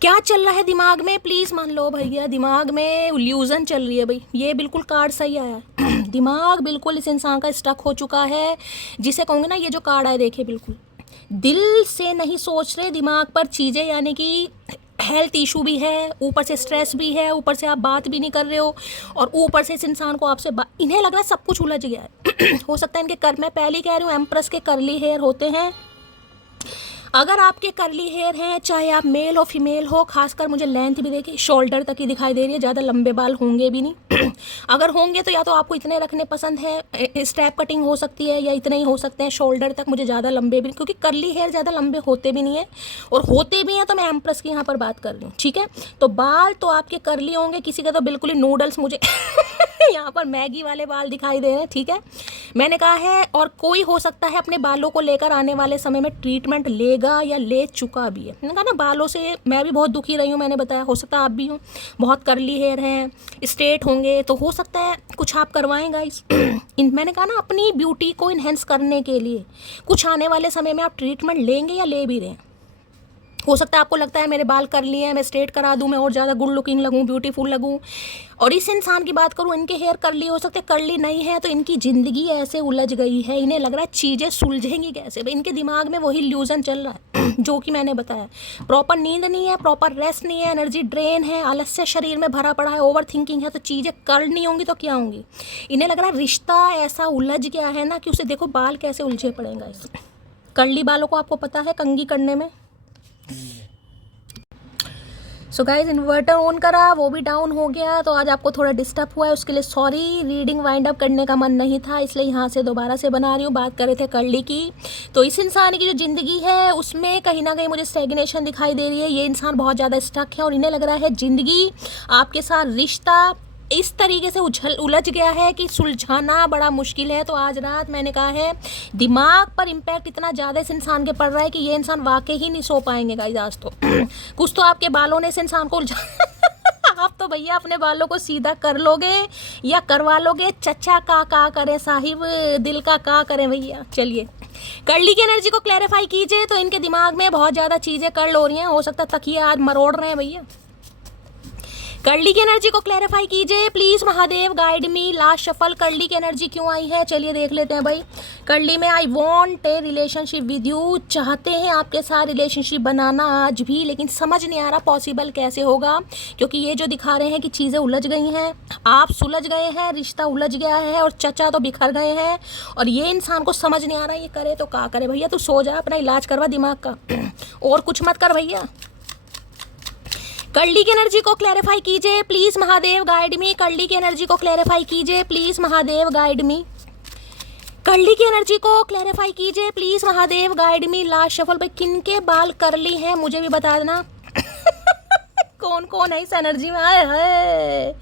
क्या चल रहा है दिमाग में, प्लीज़ मान लो भैया। दिमाग में इल्यूजन चल रही है भाई, ये बिल्कुल कार्ड सही आया है दिमाग बिल्कुल इस इंसान का स्टक हो चुका है, जिसे कहूँगे ना, ये जो कार्ड आए देखिए, बिल्कुल दिल से नहीं सोच रहे दिमाग पर चीज़ें, यानी कि हेल्थ इशू भी है, ऊपर से स्ट्रेस भी है, ऊपर से आप बात भी नहीं कर रहे हो, और ऊपर से इस इंसान को आपसे इन्हें लग रहा है सब कुछ उलझ गया है हो सकता है इनके कर, मैं पहले कह रही हूँ एम्प्रेस के करली हेयर होते हैं। अगर आपके करली हेयर हैं, चाहे आप मेल हो फीमेल हो, खासकर मुझे लेंथ भी देखिए शोल्डर तक ही दिखाई दे रही है, ज़्यादा लंबे बाल होंगे भी नहीं अगर होंगे तो या तो आपको इतने रखने पसंद है, स्टेप कटिंग हो सकती है, या इतने ही हो सकते हैं शोल्डर तक, मुझे ज़्यादा लंबे भी नहीं, क्योंकि करली हेयर ज़्यादा लंबे होते भी नहीं है, और होते भी हैं तो मैं एम्प्रेस की यहाँ पर बात कर रही हूँ, ठीक है। तो बाल तो आपके करली होंगे, किसी का तो बिल्कुल ही नूडल्स मुझे यहाँ पर मैगी वाले बाल दिखाई दे रहे हैं, ठीक है। मैंने कहा है, और कोई हो सकता है अपने बालों को लेकर आने वाले समय में ट्रीटमेंट लेगा या ले चुका भी है। मैंने कहा ना बालों से मैं भी बहुत दुखी रही हूँ, मैंने बताया, हो सकता है आप भी हो, बहुत करली हेयर हैं, स्ट्रेट होंगे, तो हो सकता है कुछ आप करवाएं गाइस मैंने कहा ना अपनी ब्यूटी को इन्हेंस करने के लिए कुछ आने वाले समय में आप ट्रीटमेंट लेंगे या ले भी रहे हैं। हो सकता है आपको लगता है मेरे बाल कर लिए हैं, मैं स्ट्रेट करा दूं, मैं और ज़्यादा गुड लुकिंग लगूं, ब्यूटीफुल लगूं। और इस इंसान की बात करूं, इनके हेयर करली हो सकते, करली नहीं है, तो इनकी ज़िंदगी ऐसे उलझ गई है, इन्हें लग रहा है चीज़ें सुलझेंगी कैसे। इनके दिमाग में वही इल्यूजन चल रहा है जो कि मैंने बताया। प्रॉपर नींद नहीं है, प्रॉपर रेस्ट नहीं है, एनर्जी ड्रेन है, आलस्य शरीर में भरा पड़ा है, ओवर थिंकिंग है, तो चीज़ें करनी होंगी तो क्या होंगी। इन्हें लग रहा है रिश्ता ऐसा उलझ गया है ना कि उसे देखो बाल कैसे उलझे पड़ेगा। इस करली बालों को आपको पता है कंघी करने में। सो गाइज इन्वर्टर ऑन करा, वो भी डाउन हो गया, तो आज आपको थोड़ा डिस्टर्ब हुआ है, उसके लिए सॉरी। रीडिंग वाइंड अप करने का मन नहीं था, इसलिए यहाँ से दोबारा से बना रही हूँ। बात कर रहे थे करली की, तो इस इंसान की जो ज़िंदगी है उसमें कहीं ना कहीं मुझे स्टैग्नेशन दिखाई दे रही है। ये इंसान बहुत ज़्यादा स्टक है और इन्हें लग रहा है ज़िंदगी आपके साथ रिश्ता इस तरीके से उलझ गया है कि सुलझाना बड़ा मुश्किल है। तो आज रात मैंने कहा है दिमाग पर इम्पैक्ट इतना ज़्यादा इस इंसान के पड़ रहा है कि ये इंसान वाकई ही नहीं सो पाएंगे गाइस आज तो कुछ तो आपके बालों ने इस इंसान को उलझा आप तो भैया अपने बालों को सीधा कर लोगे या करवा लोगे। चचा का करें साहिब, दिल का करें भैया। चलिए करली की एनर्जी को क्लैरिफाई कीजिए। तो इनके दिमाग में बहुत ज़्यादा चीज़ें कर लो रही हैं, हो सकता तकिया आज मरोड़ रहे हैं भैया। कर्ली की एनर्जी को क्लैरिफाई कीजिए please Mahadev, guide me. Last shuffle curly की एनर्जी क्यों आई है, चलिए देख लेते हैं भाई। कर्ली में I want A relationship with you, चाहते हैं आपके साथ रिलेशनशिप बनाना आज भी, लेकिन समझ नहीं आ रहा पॉसिबल कैसे होगा, क्योंकि ये जो दिखा रहे हैं कि चीज़ें उलझ गई हैं, आप सुलझ गए हैं, रिश्ता उलझ गया है और चचा तो बिखर गए हैं, और ये इंसान को समझ नहीं आ रहा ये करे तो क्या करे। भैया तू सो जा, अपना इलाज करवा दिमाग का और कुछ मत कर भैया। कर्ली की एनर्जी को क्लैरिफाई कीजिए please Mahadev, guide me. Curly की एनर्जी को क्लैरिफाई कीजिए please Mahadev, guide me. Curly की एनर्जी को क्लैरिफाई कीजिए please Mahadev, guide me. Last shuffle भाई, किनके बाल कर्ली हैं मुझे भी बता देना कौन कौन है इस एनर्जी में आए है।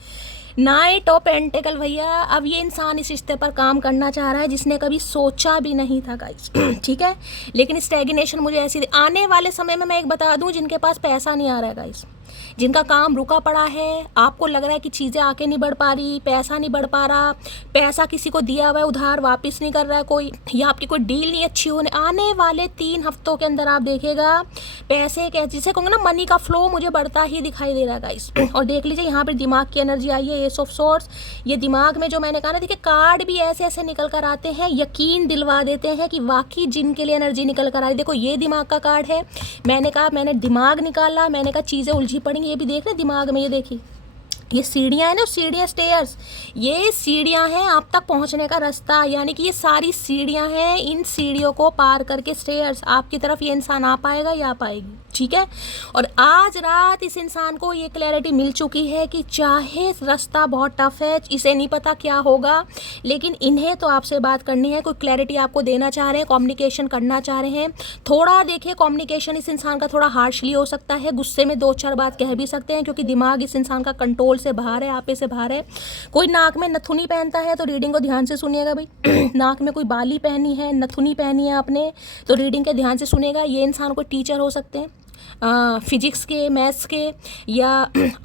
नाइट ऑफ पेंटिकल भैया, अब ये इंसान इस रिश्ते पर काम करना चाह रहा है जिसने कभी सोचा भी नहीं था गाइस ठीक है, लेकिन स्टैग्नेशन मुझे ऐसी आने वाले समय में मैं एक बता दूं, जिनके पास पैसा नहीं आ रहा है गाइस, जिनका काम रुका पड़ा है, आपको लग रहा है कि चीज़ें आके नहीं बढ़ पा रही, पैसा नहीं बढ़ पा रहा, पैसा किसी को दिया हुआ है उधार वापस नहीं कर रहा है कोई, या आपकी कोई डील नहीं अच्छी होने, आने वाले 3 हफ्तों के अंदर आप देखेगा पैसे के, जिसे कहूँगा ना मनी का फ्लो मुझे बढ़ता ही दिखाई दे रहा है गाइस। और देख लीजिए यहाँ पर दिमाग की एनर्जी आई है, एस ऑफ सोर्स। ये दिमाग में जो मैंने कहा ना, देखिए कार्ड भी ऐसे ऐसे निकल कर आते हैं, यकीन दिलवा देते हैं कि वाकई जिनके लिए एनर्जी निकल कर आ रही। देखो ये दिमाग का कार्ड है, मैंने कहा मैंने दिमाग निकाला, मैंने कहा चीज़ें उलझी पड़ी, ये भी देख रहे दिमाग में, ये देखिए ये सीढ़ियाँ हैं ना, सीढ़ियाँ स्टेयर्स, ये सीढ़ियाँ हैं आप तक पहुँचने का रास्ता, यानी कि ये सारी सीढ़ियाँ हैं, इन सीढ़ियों को पार करके स्टेयर्स आपकी तरफ ये इंसान आ पाएगा या आ पाएगी, ठीक है। और आज रात इस इंसान को ये क्लैरिटी मिल चुकी है कि चाहे रास्ता बहुत टफ है, इसे नहीं पता क्या होगा, लेकिन इन्हें तो आपसे बात करनी है, कोई क्लैरिटी आपको देना चाह रहे हैं, कम्युनिकेशन करना चाह रहे हैं। थोड़ा देखिए कम्युनिकेशन इस इंसान का थोड़ा हार्शली हो सकता है, गुस्से में 2-4 बात कह भी सकते हैं, क्योंकि दिमाग इस इंसान का कंट्रोल से बाहर है, आपे से बाहर है। कोई नाक में नथुनी पहनता है तो रीडिंग को ध्यान से सुनिएगा भाई नाक में कोई बाली पहनी है, नथुनी पहनी है आपने, तो रीडिंग के ध्यान से सुनेगा। ये इंसान कोई टीचर हो सकते हैं, फिजिक्स के, मैथ्स के, या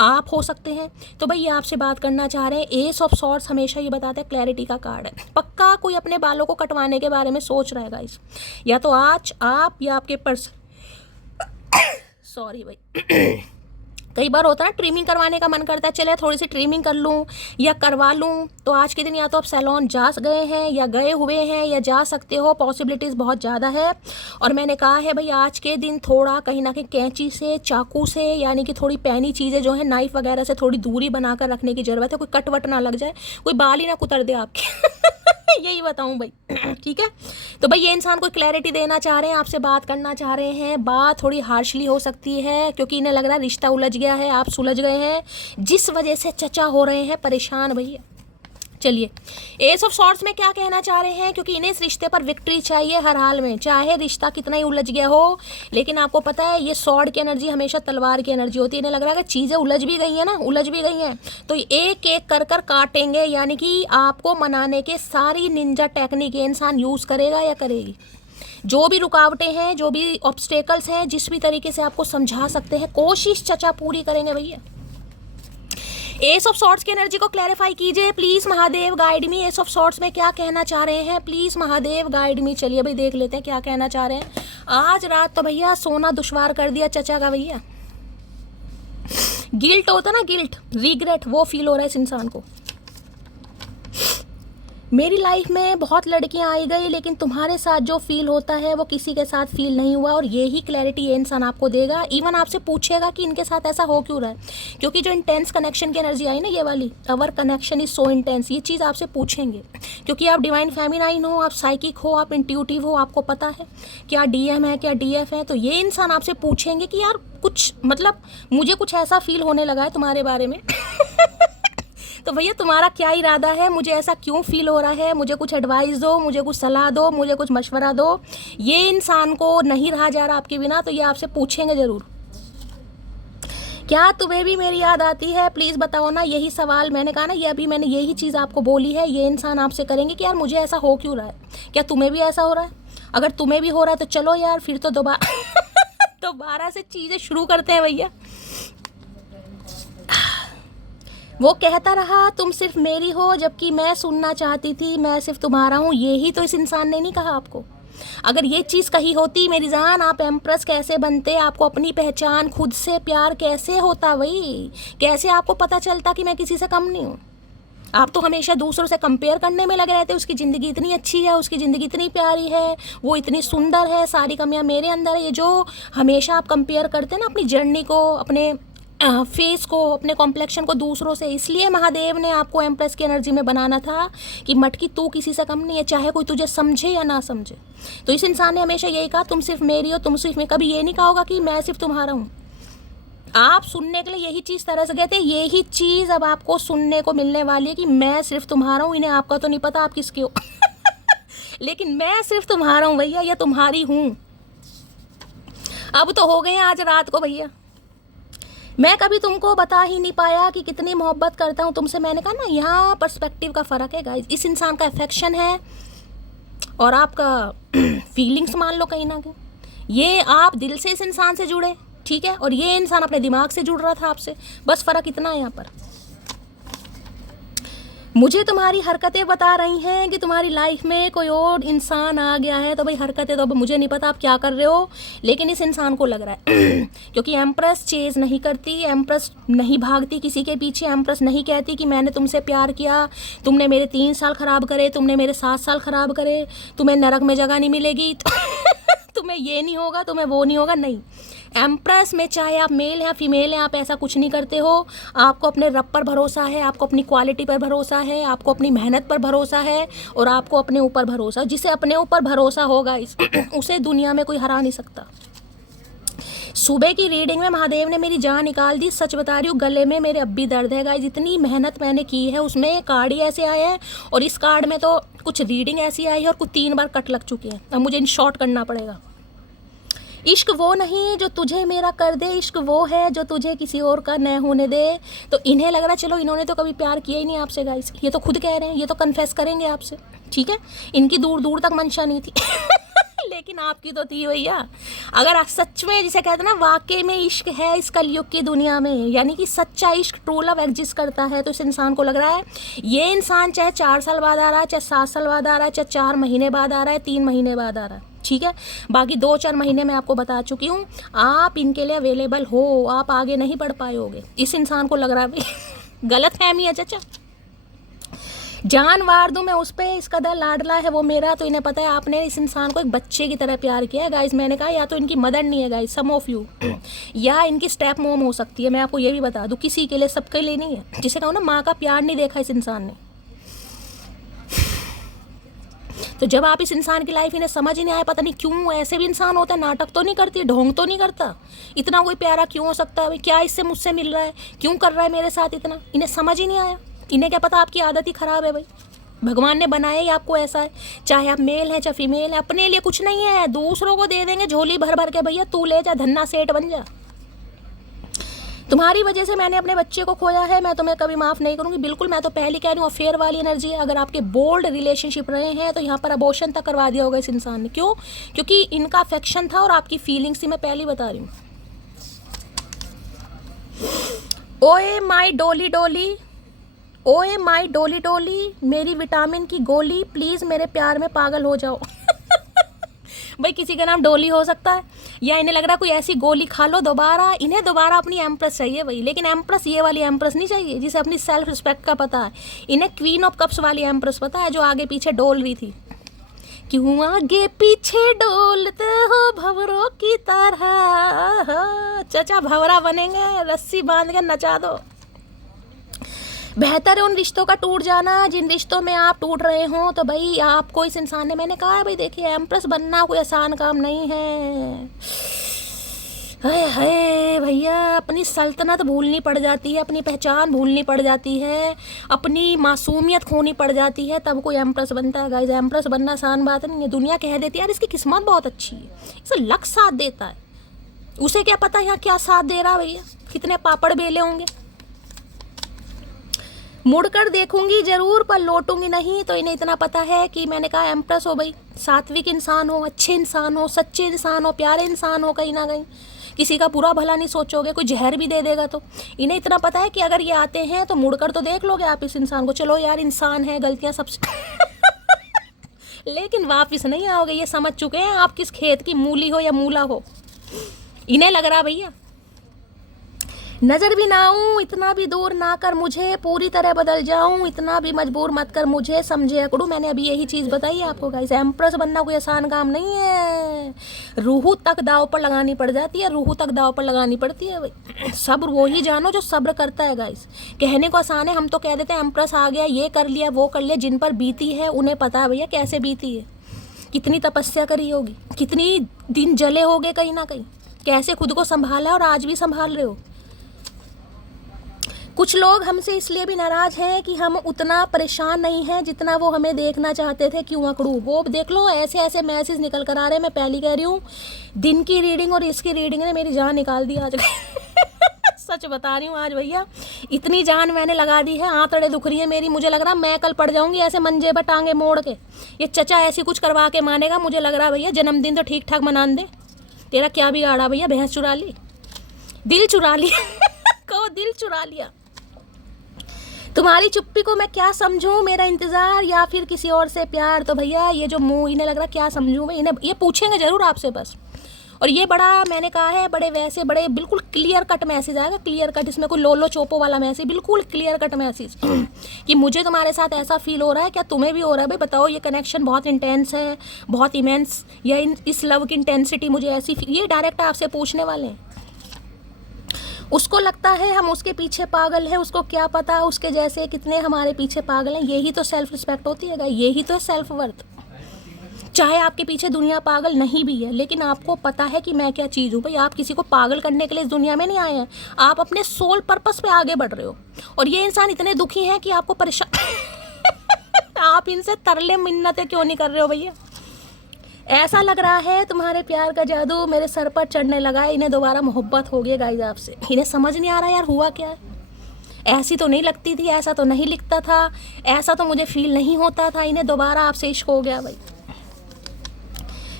आप हो सकते हैं, तो भाई ये आपसे बात करना चाह रहे हैं। एस ऑफ सॉर्ड्स हमेशा ये बताता है क्लैरिटी का कार्ड है, पक्का कोई अपने बालों को कटवाने के बारे में सोच रहा है गाइस, या तो आज आप या आपके पर्सन सॉरी भाई कई बार होता है ना, ट्रिमिंग करवाने का मन करता है, चले थोड़ी सी ट्रिमिंग कर लूँ या करवा लूँ, तो आज के दिन या तो आप सैलून जा गए हैं या गए हुए हैं या जा सकते हो, पॉसिबिलिटीज़ बहुत ज़्यादा है। और मैंने कहा है भाई आज के दिन थोड़ा कहीं ना कहीं कैंची से, चाकू से, यानी कि थोड़ी पैनी चीज़ें जो है, नाइफ वगैरह से थोड़ी दूरी बनाकर रखने की ज़रूरत है, कोई कट वट ना लग जाए, कोई बाल ही ना कुतर दे आपके यही बताऊं भाई ठीक है। तो भाई ये इंसान कोई क्लैरिटी देना चाह रहे हैं, आपसे बात करना चाह रहे हैं, बात थोड़ी हार्शली हो सकती है, क्योंकि इन्हें लग रहा है रिश्ता उलझ गया है, आप सुलझ गए हैं, जिस वजह से चचा हो रहे हैं परेशान भैया। चलिए एस ऑफ सॉर्ड्स में क्या कहना चाह रहे हैं, क्योंकि इन्हें इस रिश्ते पर विक्ट्री चाहिए हर हाल में, चाहे रिश्ता कितना ही उलझ गया हो। लेकिन आपको पता है ये सॉर्ड की एनर्जी हमेशा तलवार की एनर्जी होती है, इन्हें लग रहा है कि चीज़ें उलझ भी गई हैं ना, उलझ भी गई हैं, तो एक एक कर कर काटेंगे, यानी कि आपको मनाने के सारी निंजा टेक्निक ये इंसान यूज़ करेगा या करेगी। जो भी रुकावटें हैं, जो भी ऑब्स्टेकल्स हैं, जिस भी तरीके से आपको समझा सकते हैं, कोशिश चचा पूरी करेंगे भैया। एस ऑफ सॉर्ड्स की एनर्जी को क्लैरिफाई कीजिए please Mahadev, guide me. S of swords में क्या कहना चाह रहे हैं प्लीज महादेव, गाइड मी। चलिए भाई देख लेते हैं क्या कहना चाह रहे हैं। आज रात तो भैया सोना दुश्वार कर दिया चचा का भैया। गिल्ट होता ना, गिल्ट, रिग्रेट, वो फील हो रहा है इस इंसान को। मेरी लाइफ में बहुत लड़कियां आई गई, लेकिन तुम्हारे साथ जो फील होता है वो किसी के साथ फील नहीं हुआ, और यही क्लैरिटी ये इंसान आपको देगा। इवन आपसे पूछेगा कि इनके साथ ऐसा हो क्यों रहा है, क्योंकि जो इंटेंस कनेक्शन की एनर्जी आई ना, ये वाली, अवर कनेक्शन इज सो इंटेंस, ये चीज़ आपसे पूछेंगे, क्योंकि आप डिवाइन फेमिनाइन हो, आप साइकिक हो, आप इंट्यूटिव हो, आपको पता है क्या डीएम है क्या डीएफ है, तो ये इंसान आपसे पूछेंगे कि यार कुछ मतलब मुझे कुछ ऐसा फील होने लगा है तुम्हारे बारे में तो भैया तुम्हारा क्या इरादा है, मुझे ऐसा क्यों फील हो रहा है, मुझे कुछ एडवाइस दो, मुझे कुछ सलाह दो, मुझे कुछ मशवरा दो। ये इंसान को नहीं रहा जा रहा आपके बिना, तो ये आपसे पूछेंगे ज़रूर। क्या तुम्हें भी मेरी याद आती है, प्लीज़ बताओ ना। यही सवाल मैंने कहा ना, ये अभी मैंने यही चीज़ आपको बोली है, ये इंसान आपसे करेंगे कि यार मुझे ऐसा हो क्यों रहा है, क्या तुम्हें भी ऐसा हो रहा है। अगर तुम्हें भी हो रहा है तो चलो यार फिर तो दोबारा से चीज़ें शुरू करते हैं भैया। वो कहता रहा तुम सिर्फ मेरी हो, जबकि मैं सुनना चाहती थी मैं सिर्फ तुम्हारा हूँ। यही तो इस इंसान ने नहीं कहा आपको, अगर ये चीज़ कही होती मेरी जान, आप एम्प्रेस कैसे बनते, आपको अपनी पहचान, खुद से प्यार कैसे होता भाई, कैसे आपको पता चलता कि मैं किसी से कम नहीं हूँ। आप तो हमेशा दूसरों से कंपेयर करने में लगे रहते, उसकी ज़िंदगी इतनी अच्छी है, उसकी ज़िंदगी इतनी प्यारी है, वो इतनी सुंदर है, सारी कमियां मेरे अंदर है। ये जो हमेशा आप कंपेयर करते हैं ना अपनी जर्नी को, अपने फेस को, अपने कॉम्प्लेक्शन को दूसरों से, इसलिए महादेव ने आपको एम्प्रेस की एनर्जी में बनाना था कि मटकी तू किसी से कम नहीं है, चाहे कोई तुझे समझे या ना समझे। तो इस इंसान ने हमेशा यही कहा तुम सिर्फ मेरी हो, तुम सिर्फ मैं, कभी ये नहीं कहा होगा कि मैं सिर्फ तुम्हारा हूँ। आप सुनने के लिए यही चीज़ तरस गए थे, यही चीज़ अब आपको सुनने को मिलने वाली है कि मैं सिर्फ तुम्हारा हूँ। इन्हें आपका तो नहीं पता आप किसके हो लेकिन मैं सिर्फ तुम्हारा हूँ भैया, या तुम्हारी हूँ। अब तो हो गए आज रात को भैया। मैं कभी तुमको बता ही नहीं पाया कि कितनी मोहब्बत करता हूँ तुमसे। मैंने कहा ना, यहाँ पर्सपेक्टिव का फ़र्क है गाइस। इस इंसान का अफेक्शन है और आपका फीलिंग्स मान लो कहीं ना कहीं। ये आप दिल से इस इंसान से जुड़े, ठीक है, और ये इंसान अपने दिमाग से जुड़ रहा था आपसे, बस फ़र्क इतना है यहाँ पर। मुझे तुम्हारी हरकतें बता रही हैं कि तुम्हारी लाइफ में कोई और इंसान आ गया है। तो भाई हरकतें तो अब मुझे नहीं पता आप क्या कर रहे हो, लेकिन इस इंसान को लग रहा है क्योंकि एम्प्रेस चेज़ नहीं करती, एम्प्रेस नहीं भागती किसी के पीछे, एम्प्रेस नहीं कहती कि मैंने तुमसे प्यार किया, तुमने मेरे 3 साल ख़राब करे, तुमने मेरे 7 साल ख़राब करे, तुम्हें नरक में जगह नहीं मिलेगी तुम्हें ये नहीं होगा, तुम्हें वो नहीं होगा। नहीं, एम्प्रेस में चाहे आप मेल हैं फीमेल हैं, आप ऐसा कुछ नहीं करते हो। आपको अपने रब पर भरोसा है, आपको अपनी क्वालिटी पर भरोसा है, आपको अपनी मेहनत पर भरोसा है, और आपको अपने ऊपर भरोसा। जिसे अपने ऊपर भरोसा होगा उसे दुनिया में कोई हरा नहीं सकता। सुबह की रीडिंग में महादेव ने मेरी जान निकाल दी, सच बता रही हूँ। गले में मेरे अब भी दर्द है गाइस, इतनी मेहनत मैंने की है उसमें। कार्ड ही ऐसे आए हैं और इस कार्ड में तो कुछ रीडिंग ऐसी आई है और कुछ 3 बार कट लग चुकी है। अब मुझे इन शॉर्ट करना पड़ेगा। इश्क वो नहीं जो तुझे मेरा कर दे, इश्क वो है जो तुझे किसी और का न होने दे। तो इन्हें लग रहा चलो इन्होंने तो कभी प्यार किया ही नहीं आपसे गाइस, ये तो खुद कह रहे हैं, ये तो कन्फेस करेंगे आपसे, ठीक है। इनकी दूर दूर तक मंशा नहीं थी लेकिन आपकी तो थी भैया। अगर आप सच में, जिसे कहते हैं ना, वाकई में इश्क है इस कलयुग की दुनिया में, यानी कि सच्चा इश्क, ट्रू लव एग्जिस्ट करता है, तो इस इंसान को लग रहा है ये इंसान चाहे 4 साल बाद आ रहा है, चाहे 7 साल बाद आ रहा है, चाहे 4 महीने बाद आ रहा है, 3 महीने बाद आ रहा है, ठीक है। बाकी 2-4 महीने मैं आपको बता चुकी हूँ, आप इनके लिए अवेलेबल हो, आप आगे नहीं बढ़ पाए होगे। इस इंसान को लग रहा है भाई गलत फहमी है चाचा, जान वार दूं मैं उस पर, इस कदर लाडला है वो मेरा। तो इन्हें पता है आपने इस इंसान को एक बच्चे की तरह प्यार किया है गाइस। मैंने कहा या तो इनकी मदर नहीं है गाइस, सम ऑफ यू, या इनकी स्टेप मॉम हो सकती है। मैं आपको ये भी बता दूं, किसी के लिए, सबके लिए नहीं है। जिसे कहूँ ना, माँ का प्यार नहीं देखा इस इंसान ने। तो जब आप इस इंसान की लाइफ, इन्हें समझ ही नहीं आया, पता नहीं क्यों ऐसे भी इंसान होता है, नाटक तो नहीं करती, ढोंग तो नहीं करता, इतना कोई प्यारा क्यों हो सकता है भाई, क्या इससे मुझसे मिल रहा है, क्यों कर रहा है मेरे साथ इतना, इन्हें समझ ही नहीं आया। इन्हें क्या पता आपकी आदत ही ख़राब है भाई, भगवान ने बनाया ही आपको ऐसा है। चाहे आप मेल हैं चाहे फीमेल है, अपने लिए कुछ नहीं है, दूसरों को दे देंगे झोली भर भर के, भैया तू ले जा, धन्ना सेठ बन जा। तुम्हारी वजह से मैंने अपने बच्चे को खोया है, मैं तुम्हें कभी माफ़ नहीं करूँगी। बिल्कुल, मैं तो पहले कह रही हूँ, अफेयर वाली एनर्जी है। अगर आपके बोल्ड रिलेशनशिप रहे हैं तो यहाँ पर अबॉर्शन तक करवा दिया होगा इस इंसान ने। क्यों? क्योंकि इनका अफेक्शन था और आपकी फीलिंग्स थी, मैं पहले बता रही हूँ। ओए माई डोली डोली, ओए माई डोली डोली, मेरी विटामिन की गोली, प्लीज़ मेरे प्यार में पागल हो जाओ भाई किसी का नाम डोली हो सकता है, या इन्हें लग रहा है कोई ऐसी गोली खा लो दोबारा। इन्हें दोबारा अपनी एम्प्रेस चाहिए भाई, लेकिन एम्प्रेस ये वाली एम्प्रेस नहीं चाहिए जिसे अपनी सेल्फ रिस्पेक्ट का पता है। इन्हें क्वीन ऑफ कप्स वाली एम्प्रेस पता है, जो आगे पीछे डोल रही थी। क्यों आगे पीछे डोलते हो भंवरों की तरह, चाचा भंवरा बनेंगे, रस्सी बांध के नचा दो। बेहतर है उन रिश्तों का टूट जाना जिन रिश्तों में आप टूट रहे हो। तो भाई आपको इस इंसान ने, मैंने कहा है भाई, देखिए एम्प्रेस बनना कोई आसान काम नहीं है। हाय हाय भैया, अपनी सल्तनत भूलनी पड़ जाती है, अपनी पहचान भूलनी पड़ जाती है, अपनी मासूमियत खोनी पड़ जाती है, तब कोई एम्प्रेस बनता है गाइस। एम्प्रेस बनना आसान बात नहीं है। दुनिया कह देती है यार इसकी किस्मत बहुत अच्छी है, इसे लक साथ देता है, उसे क्या पता यहाँ क्या साथ दे रहा भैया, कितने पापड़ बेले होंगे। मुड़कर देखूंगी जरूर पर लौटूंगी नहीं। तो इन्हें इतना पता है कि मैंने कहा एम्प्रेस हो भाई, सात्विक इंसान हो, अच्छे इंसान हो, सच्चे इंसान हो, प्यारे इंसान हो, कहीं ना कहीं किसी का बुरा भला नहीं सोचोगे, कोई जहर भी दे देगा तो। इन्हें इतना पता है कि अगर ये आते हैं तो मुड़कर तो देख लोगे आप इस इंसान को, चलो यार इंसान है, गलतियां सबसे लेकिन वापस नहीं आओगे, ये समझ चुके हैं आप किस खेत की मूली हो या मूला हो। इन्हें लग रहा भैया नजर भी ना आऊं, इतना भी दूर ना कर मुझे, पूरी तरह बदल जाऊं, इतना भी मजबूर मत कर मुझे, समझे अकड़ू। मैंने अभी यही चीज़ बताई आपको गाइस, एम्प्रेस बनना कोई आसान काम नहीं है। रूह तक दाव पर लगानी पड़ जाती है, रूह तक दाव पर लगानी पड़ती है भाई। सब्र वो ही जानो जो सब्र करता है गाइस। कहने को आसान है, हम तो कह देते हैं एम्प्रेस आ गया, ये कर लिया वो कर लिया। जिन पर बीती है उन्हें पता है भैया कैसे बीती है, कितनी तपस्या करी होगी, कितनी दिन जले होगे कहीं ना कहीं, कैसे खुद को संभाला और आज भी संभाल रहे हो। कुछ लोग हमसे इसलिए भी नाराज़ हैं कि हम उतना परेशान नहीं हैं जितना वो हमें देखना चाहते थे। क्यों अकड़ू, वो देख लो ऐसे ऐसे मैसेज निकल कर आ रहे हैं। मैं पहली कह रही हूँ, दिन की रीडिंग और इसकी रीडिंग ने मेरी जान निकाल दी आज। सच बता रही हूँ, आज भैया इतनी जान मैंने लगा दी है, आंतड़े दुख रही है मेरी। मुझे लग रहा मैं कल पड़ जाऊंगी ऐसे मंजे पर टांगे मोड़ के। ये चचा ऐसी कुछ करवा के मानेगा, मुझे लग रहा भैया जन्मदिन तो ठीक ठाक मना दे। तेरा क्या बिगाड़ा भैया, भैंस चुरा ली, दिल चुरा लिया। कहो दिल चुरा लिया। तुम्हारी चुप्पी को मैं क्या समझूं, मेरा इंतजार या फिर किसी और से प्यार। तो भैया ये जो मुंह इन्हें लग रहा क्या समझूं मैं, इन्हें ये पूछेंगे जरूर आपसे बस। और ये बड़ा मैंने कहा है, बड़े वैसे बड़े बिल्कुल क्लियर कट मैसेज आएगा, क्लियर कट, इसमें कोई लोलो चोपो वाला मैसेज, बिल्कुल क्लियर कट मैसेज कि मुझे तुम्हारे साथ ऐसा फील हो रहा है, क्या तुम्हें भी हो रहा है भाई बताओ। ये कनेक्शन बहुत इंटेंस है, बहुत इमेंस, या इस लव की इंटेंसिटी मुझे ऐसी, ये डायरेक्ट आपसे पूछने वाले हैं। उसको लगता है हम उसके पीछे पागल हैं, उसको क्या पता उसके जैसे कितने हमारे पीछे पागल हैं। यही तो सेल्फ रिस्पेक्ट होती है, यही तो सेल्फ वर्थ। चाहे आपके पीछे दुनिया पागल नहीं भी है, लेकिन आपको पता है कि मैं क्या चीज़ हूँ भाई। आप किसी को पागल करने के लिए इस दुनिया में नहीं आए हैं, आप अपने सोल पर्पस पे आगे बढ़ रहे हो। और ये इंसान इतने दुखी हैं कि आपको परेशान आप इनसे तरले मिन्नतें क्यों नहीं कर रहे हो भैया। ऐसा लग रहा है तुम्हारे प्यार का जादू मेरे सर पर चढ़ने लगा है। इन्हें दोबारा मोहब्बत हो गई गाइस आपसे। इन्हें समझ नहीं आ रहा यार हुआ क्या है। ऐसी तो नहीं लगती थी, ऐसा तो नहीं लिखता था, ऐसा तो मुझे फील नहीं होता था। इन्हें दोबारा आपसे इश्क हो गया भाई।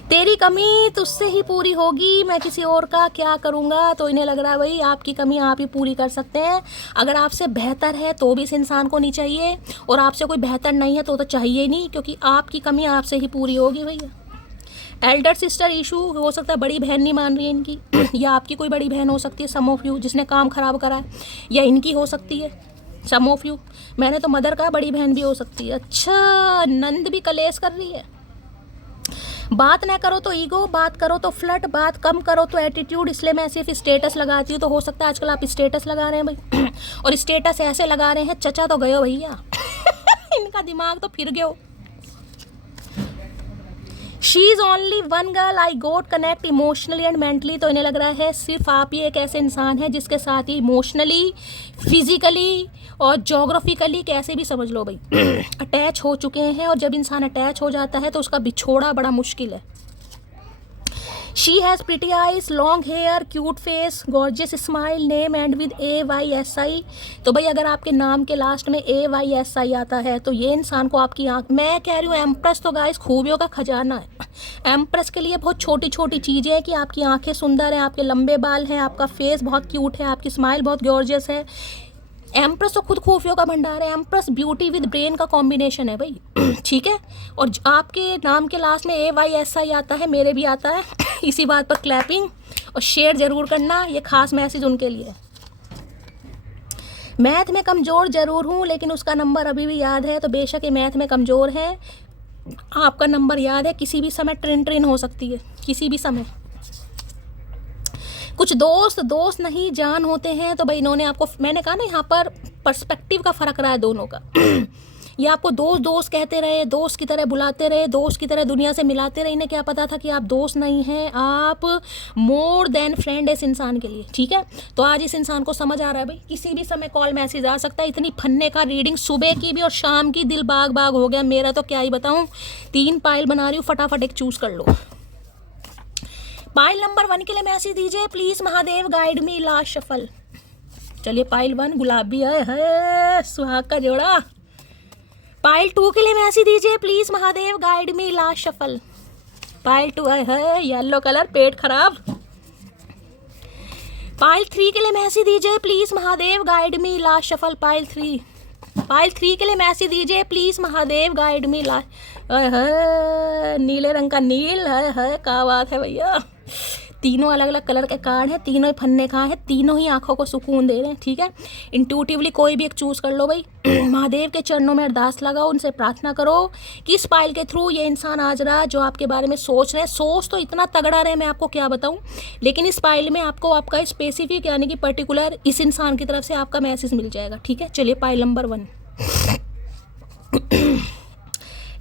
तेरी कमी तुझसे ही पूरी होगी, मैं किसी और का क्या करूँगा। तो इन्हें लग रहा है भाई आपकी कमी आप ही पूरी कर सकते हैं। अगर आपसे बेहतर है तो भी इस इंसान को नहीं चाहिए, और आपसे कोई बेहतर नहीं है तो चाहिए ही नहीं, क्योंकि आपकी कमी आपसे ही पूरी होगी भैया। एल्डर सिस्टर इशू हो सकता है, बड़ी बहन नहीं मान रही है इनकी, या आपकी कोई बड़ी बहन हो सकती है सम ऑफ यू जिसने काम खराब करा है, या इनकी हो सकती है सम ऑफ यू। मैंने तो मदर का, बड़ी बहन भी हो सकती है। अच्छा, नंद भी कलेश कर रही है। बात ना करो तो ईगो, बात करो तो फ्लर्ट, बात कम करो तो एटीट्यूड, इसलिए मैं सिर्फ स्टेटस लगाती हूँ। तो हो सकता है आजकल आप स्टेटस लगा रहे हैं भाई, और स्टेटस ऐसे लगा रहे हैं चचा तो गए हो भैया। इनका दिमाग तो फिर गया। She is only one girl I got connect emotionally and mentally. तो इन्हें लग रहा है सिर्फ आप ही एक ऐसे इंसान हैं जिसके साथ ही इमोशनली, फिजिकली और जोग्राफिकली, कैसे भी समझ लो भाई, अटैच हो चुके हैं। और जब इंसान अटैच हो जाता है तो उसका बिछोड़ा बड़ा मुश्किल है। She has pretty eyes, long hair, cute face, gorgeous smile, name and with AYSI। तो भाई अगर आपके नाम के लास्ट में AYSI आता है तो ये इंसान को आपकी आँख, मैं कह रही हूँ एम्प्रेस तो गाइस खूबियों का खजाना है। एम्प्रेस के लिए बहुत छोटी छोटी चीज़ें हैं कि आपकी आंखें सुंदर हैं, आपके लंबे बाल हैं, आपका फेस बहुत क्यूट है, आपकी स्माइल बहुत गॉर्जियस है। एम्प्रेस तो खुद खूफियों का भंडार है। एम्प्रेस ब्यूटी विद ब्रेन का कॉम्बिनेशन है भाई। ठीक है, और आपके नाम के लास्ट में AYSI आता है, मेरे भी आता है। इसी बात पर क्लैपिंग और शेयर जरूर करना, ये खास मैसेज उनके लिए। मैथ में कमज़ोर ज़रूर हूँ लेकिन उसका नंबर अभी भी याद है। तो बेशक ये मैथ में कमज़ोर है, आपका नंबर याद है, किसी भी समय ट्रेन हो सकती है, किसी भी समय। कुछ दोस्त नहीं जान होते हैं। तो भाई इन्होंने आपको, मैंने कहा ना यहाँ पर पर्सपेक्टिव का फ़र्क रहा है दोनों का। ये आपको दोस्त कहते रहे, दोस्त की तरह बुलाते रहे, दोस्त की तरह दुनिया से मिलाते रहे। इन्हें क्या पता था कि आप दोस्त नहीं हैं, आप मोर देन फ्रेंड इस इंसान के लिए। ठीक है, तो आज इस इंसान को समझ आ रहा है भाई किसी भी समय कॉल मैसेज आ सकता है। इतनी फन्ने का रीडिंग सुबह की भी और शाम की, दिल बाग बाग हो गया मेरा। तो क्या ही बताऊँ, 3 पाइल बना रही हूँ, फटाफट एक चूज़ कर लो। पाइल नंबर 1 के लिए मैसेज दीजिए please. Mahadev guide me last shuffle. चलिए पाइल 1 गुलाबी है सुहाग का जोड़ा। पाइल 2 के लिए मैसेज दीजिए please. Mahadev guide me last shuffle. Pile 2 है येलो कलर, पेट खराब। पाइल 3 के लिए मैसेज दीजिए please. Mahadev guide me last shuffle. Pile 3। Pile 3 के लिए मैसेज दीजिए प्लीज। महादेव गाइड मी ला नीले रंग का नील है क्या बात है भैया। तीनों अलग अलग कलर के कार्ड हैं, तीनों ही फन्ने कहाँ हैं, तीनों ही आंखों को सुकून दे रहे हैं। ठीक है, इंट्यूटिवली कोई भी एक चूज कर लो भाई। महादेव के चरणों में अरदास लगाओ, उनसे प्रार्थना करो कि इस पाइल के थ्रू ये इंसान आज रहा जो आपके बारे में सोच रहे हैं। सोच तो इतना तगड़ा रहे, मैं आपको क्या बताऊं, लेकिन इस पाइल में आपको आपका स्पेसिफिक यानी कि पर्टिकुलर इस इंसान की तरफ से आपका मैसेज मिल जाएगा। ठीक है, चलिए pile number 1।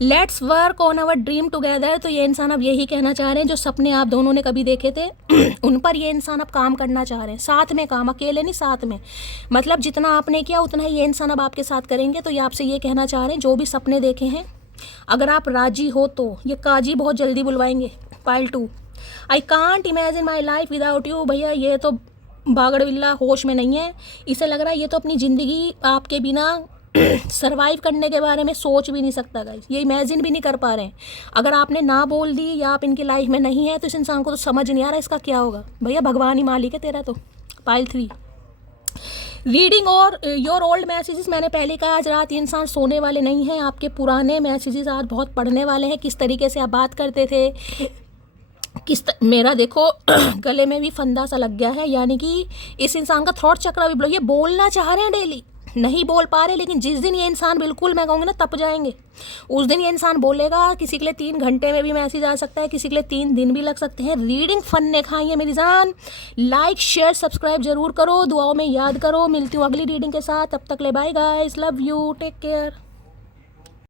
Let's work on our dream together. तो ये इंसान अब यही कहना चाह रहे हैं, जो सपने आप दोनों ने कभी देखे थे उन पर ये इंसान अब काम करना चाह रहे हैं। साथ में काम, अकेले नहीं, साथ में। मतलब जितना आपने किया उतना ही ये इंसान अब आपके साथ करेंगे। तो ये आपसे ये कहना चाह रहे हैं, जो भी सपने देखे हैं अगर आप राजी हो तो ये काजी बहुत जल्दी बुलवाएंगे। पाइल 2, I can't imagine my life without you. भैया ये तो बागड़विल्ला होश में नहीं है, इसे लग रहा है ये तो अपनी ज़िंदगी आपके बिना सरवाइव करने के बारे में सोच भी नहीं सकता गाइस, ये इमेजिन भी नहीं कर पा रहे हैं। अगर आपने ना बोल दी या आप इनकी लाइफ में नहीं है तो इस इंसान को तो समझ नहीं आ रहा इसका क्या होगा। भैया भगवान ही मालिक है तेरा। तो पाइल 3, रीडिंग और योर ओल्ड मैसेजेस। मैंने पहले कहा आज रात ये इंसान सोने वाले नहीं हैं, आपके पुराने मैसेजेस आज बहुत पढ़ने वाले हैं। किस तरीके से आप बात करते थे, मेरा देखो गले में भी फंदा सा लग गया है, यानी कि इस इंसान का थ्रॉट चक्र भी ये बोलना चाह रहे हैं डेली, नहीं बोल पा रहे, लेकिन जिस दिन ये इंसान बिल्कुल मैं कहूँगी ना तप जाएंगे, उस दिन ये इंसान बोलेगा। किसी के लिए 3 घंटे में भी मैसेज आ सकता है, किसी के लिए 3 दिन भी लग सकते हैं। रीडिंग फन ने खाई है मेरी जान। लाइक शेयर सब्सक्राइब जरूर करो, दुआओं में याद करो। मिलती हूँ अगली रीडिंग के साथ, तब तक ले bye guys, love you, take care.